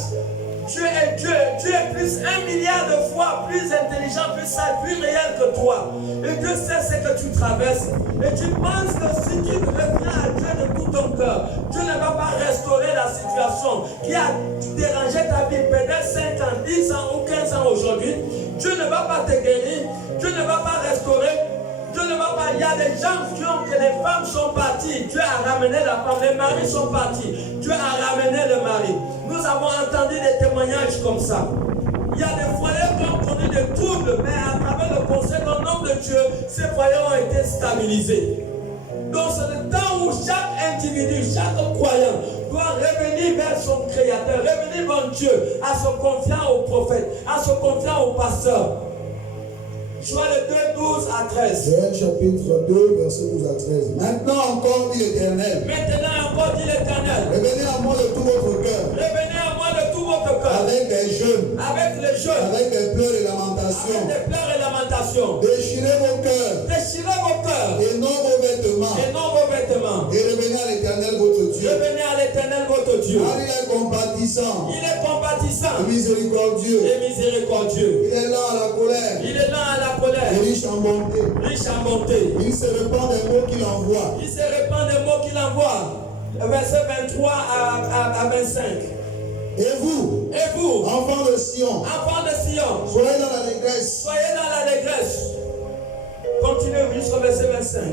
Dieu est Dieu. Dieu est plus 1 milliard de fois plus intelligent, plus sage, plus réel que toi. Et Dieu sait ce que tu traverses. Et tu penses que si tu reviens à Dieu de tout ton cœur, Dieu ne va pas restaurer la situation qui a dérangé ta vie peut-être 5 ans, 10 ans ou 15 ans aujourd'hui. Dieu ne va pas te guérir. Dieu ne va pas restaurer. Dieu ne va pas. Il y a des gens qui ont que les femmes sont parties. Dieu a ramené la femme. Les maris sont partis. Dieu a ramené le mari. Nous avons entendu des témoignages comme ça. Il y a des foyers qui ont connu des troubles, mais à travers le conseil d'un homme de Dieu, ces foyers ont été stabilisés. Donc c'est le temps où chaque individu, chaque croyant doit revenir vers son Créateur, revenir vers Dieu, à se confier au prophète, à se confier au pasteur. Joël 2, 12 à 13. Joël chapitre 2, verset 12 à 13. Maintenant encore, dit l'Éternel. Maintenant encore, dit l'Éternel. Revenez à moi de tout votre cœur. Revenez à moi de tout votre cœur. Avec des jeûnes. Avec les jeûnes. Avec des pleurs et lamentations. Avec des pleurs et lamentations. Déchirez vos cœurs. Déchirez vos cœurs. Et non vos vêtements. Et non vos vêtements. Et revenez à l'Éternel votre Dieu. Revenez à l'Éternel votre Dieu. Car il est compatissant. Il est compatissant. Et miséricordieux. Et miséricordieux. Il est lent à la colère. Il est lent à la colère. Et riche en bonté. Riche en bonté. Il se répand des mots qu'il envoie. Il se répand des mots qu'il envoie. Verset 23 à 25. Et vous, enfants de Sion, soyez dans l'allégresse. Soyez dans l'allégresse. Continuez jusqu'au verset 25.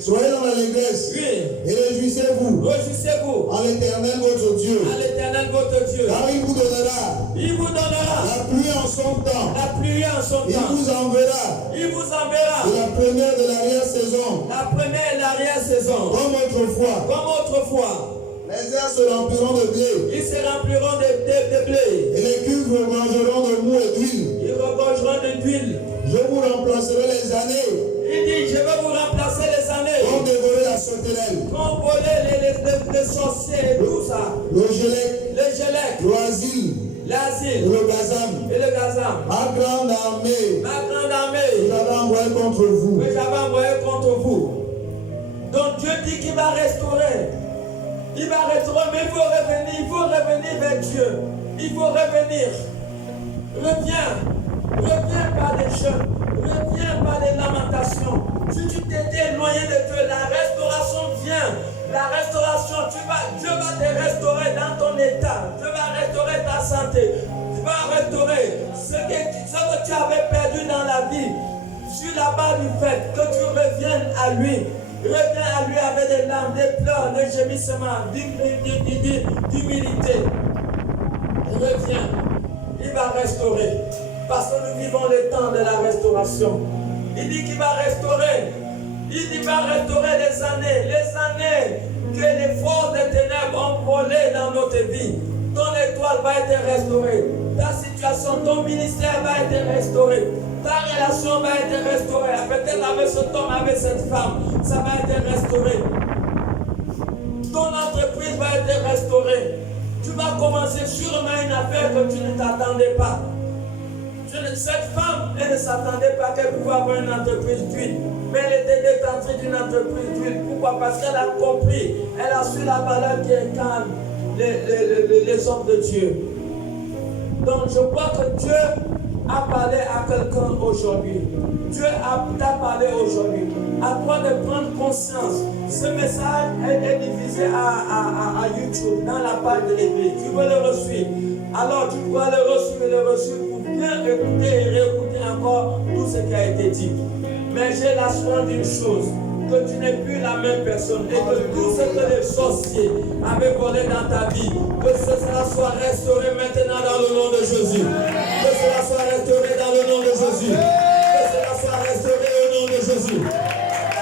Soyez dans l'allégresse. Oui. Et réjouissez-vous. Réjouissez-vous. En l'Éternel votre Dieu. À l'Éternel votre Dieu. Car il vous donnera. Il vous donnera. La pluie en son temps. La pluie en son Il temps. vous enverra. Il vous enverra. De la première de l'arrière-saison. La première et l'arrière-saison. Comme autrefois. Comme autrefois. Les airs se rempliront de blé. Ils se rempliront de blé. Et les cuves regorgeront de mou et d'huile. Ils regorgeront d'huile. Je vous remplacerai les années. Il dit, je vais vous remplacer les années. Comme dévorer la sauterelle. Comme voler les sorciers et tout ça. Le gélec. Le gélec. L'oisile. L'asile. Le gazam. Et le gazam. Ma grande armée. Ma grande armée. Que j'avais envoyé contre vous. Que j'avais envoyé contre vous. Donc Dieu dit qu'il va restaurer. Il va restaurer, mais il faut revenir vers Dieu. Il faut revenir. Reviens par les jeûnes. Reviens par les lamentations. Si tu t'étais éloigné de Dieu, la restauration vient. La restauration, Dieu va te restaurer dans ton état. Dieu va restaurer ta santé. Dieu va restaurer ce que tu avais perdu dans la vie. Sur la base du fait que tu reviennes à lui. Reviens à lui avec des larmes, des pleurs, des gémissements, d'humilité. Reviens. Il va restaurer. Parce que nous vivons le temps de la restauration. Il dit qu'il va restaurer. Il dit qu'il va restaurer les années que les forces des ténèbres ont volées dans notre vie. Ton étoile va être restaurée. Ta situation, ton ministère va être restauré. Ta relation va être restaurée. Peut-être avec cet homme, avec cette femme, ça va être restauré. Ton entreprise va être restaurée. Tu vas commencer sûrement une affaire que tu ne t'attendais pas. Cette femme, elle ne s'attendait pas qu'elle pouvait avoir une entreprise d'huile. Mais elle était détentée d'une entreprise d'huile. Pourquoi? Parce qu'elle a compris. Elle a su la valeur qui incarne les hommes de Dieu. Donc je crois que Dieu a parlé à quelqu'un aujourd'hui. Dieu t'a parlé aujourd'hui. À toi de prendre conscience. Ce message est divisé à YouTube, dans la page de l'église. Tu veux le reçu. Alors tu dois le reçu pour bien écouter et réécouter encore tout ce qui a été dit. Mais j'ai l'assurance d'une chose, que tu n'es plus la même personne et que tout ce que les sorciers avaient volé dans ta vie, que cela soit restauré maintenant dans le nom de Jésus. Que cela soit restauré dans le nom de Jésus. Que cela soit restauré au nom de Jésus.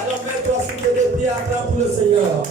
Alors mets-toi sur tes pieds, acclame pour le Seigneur.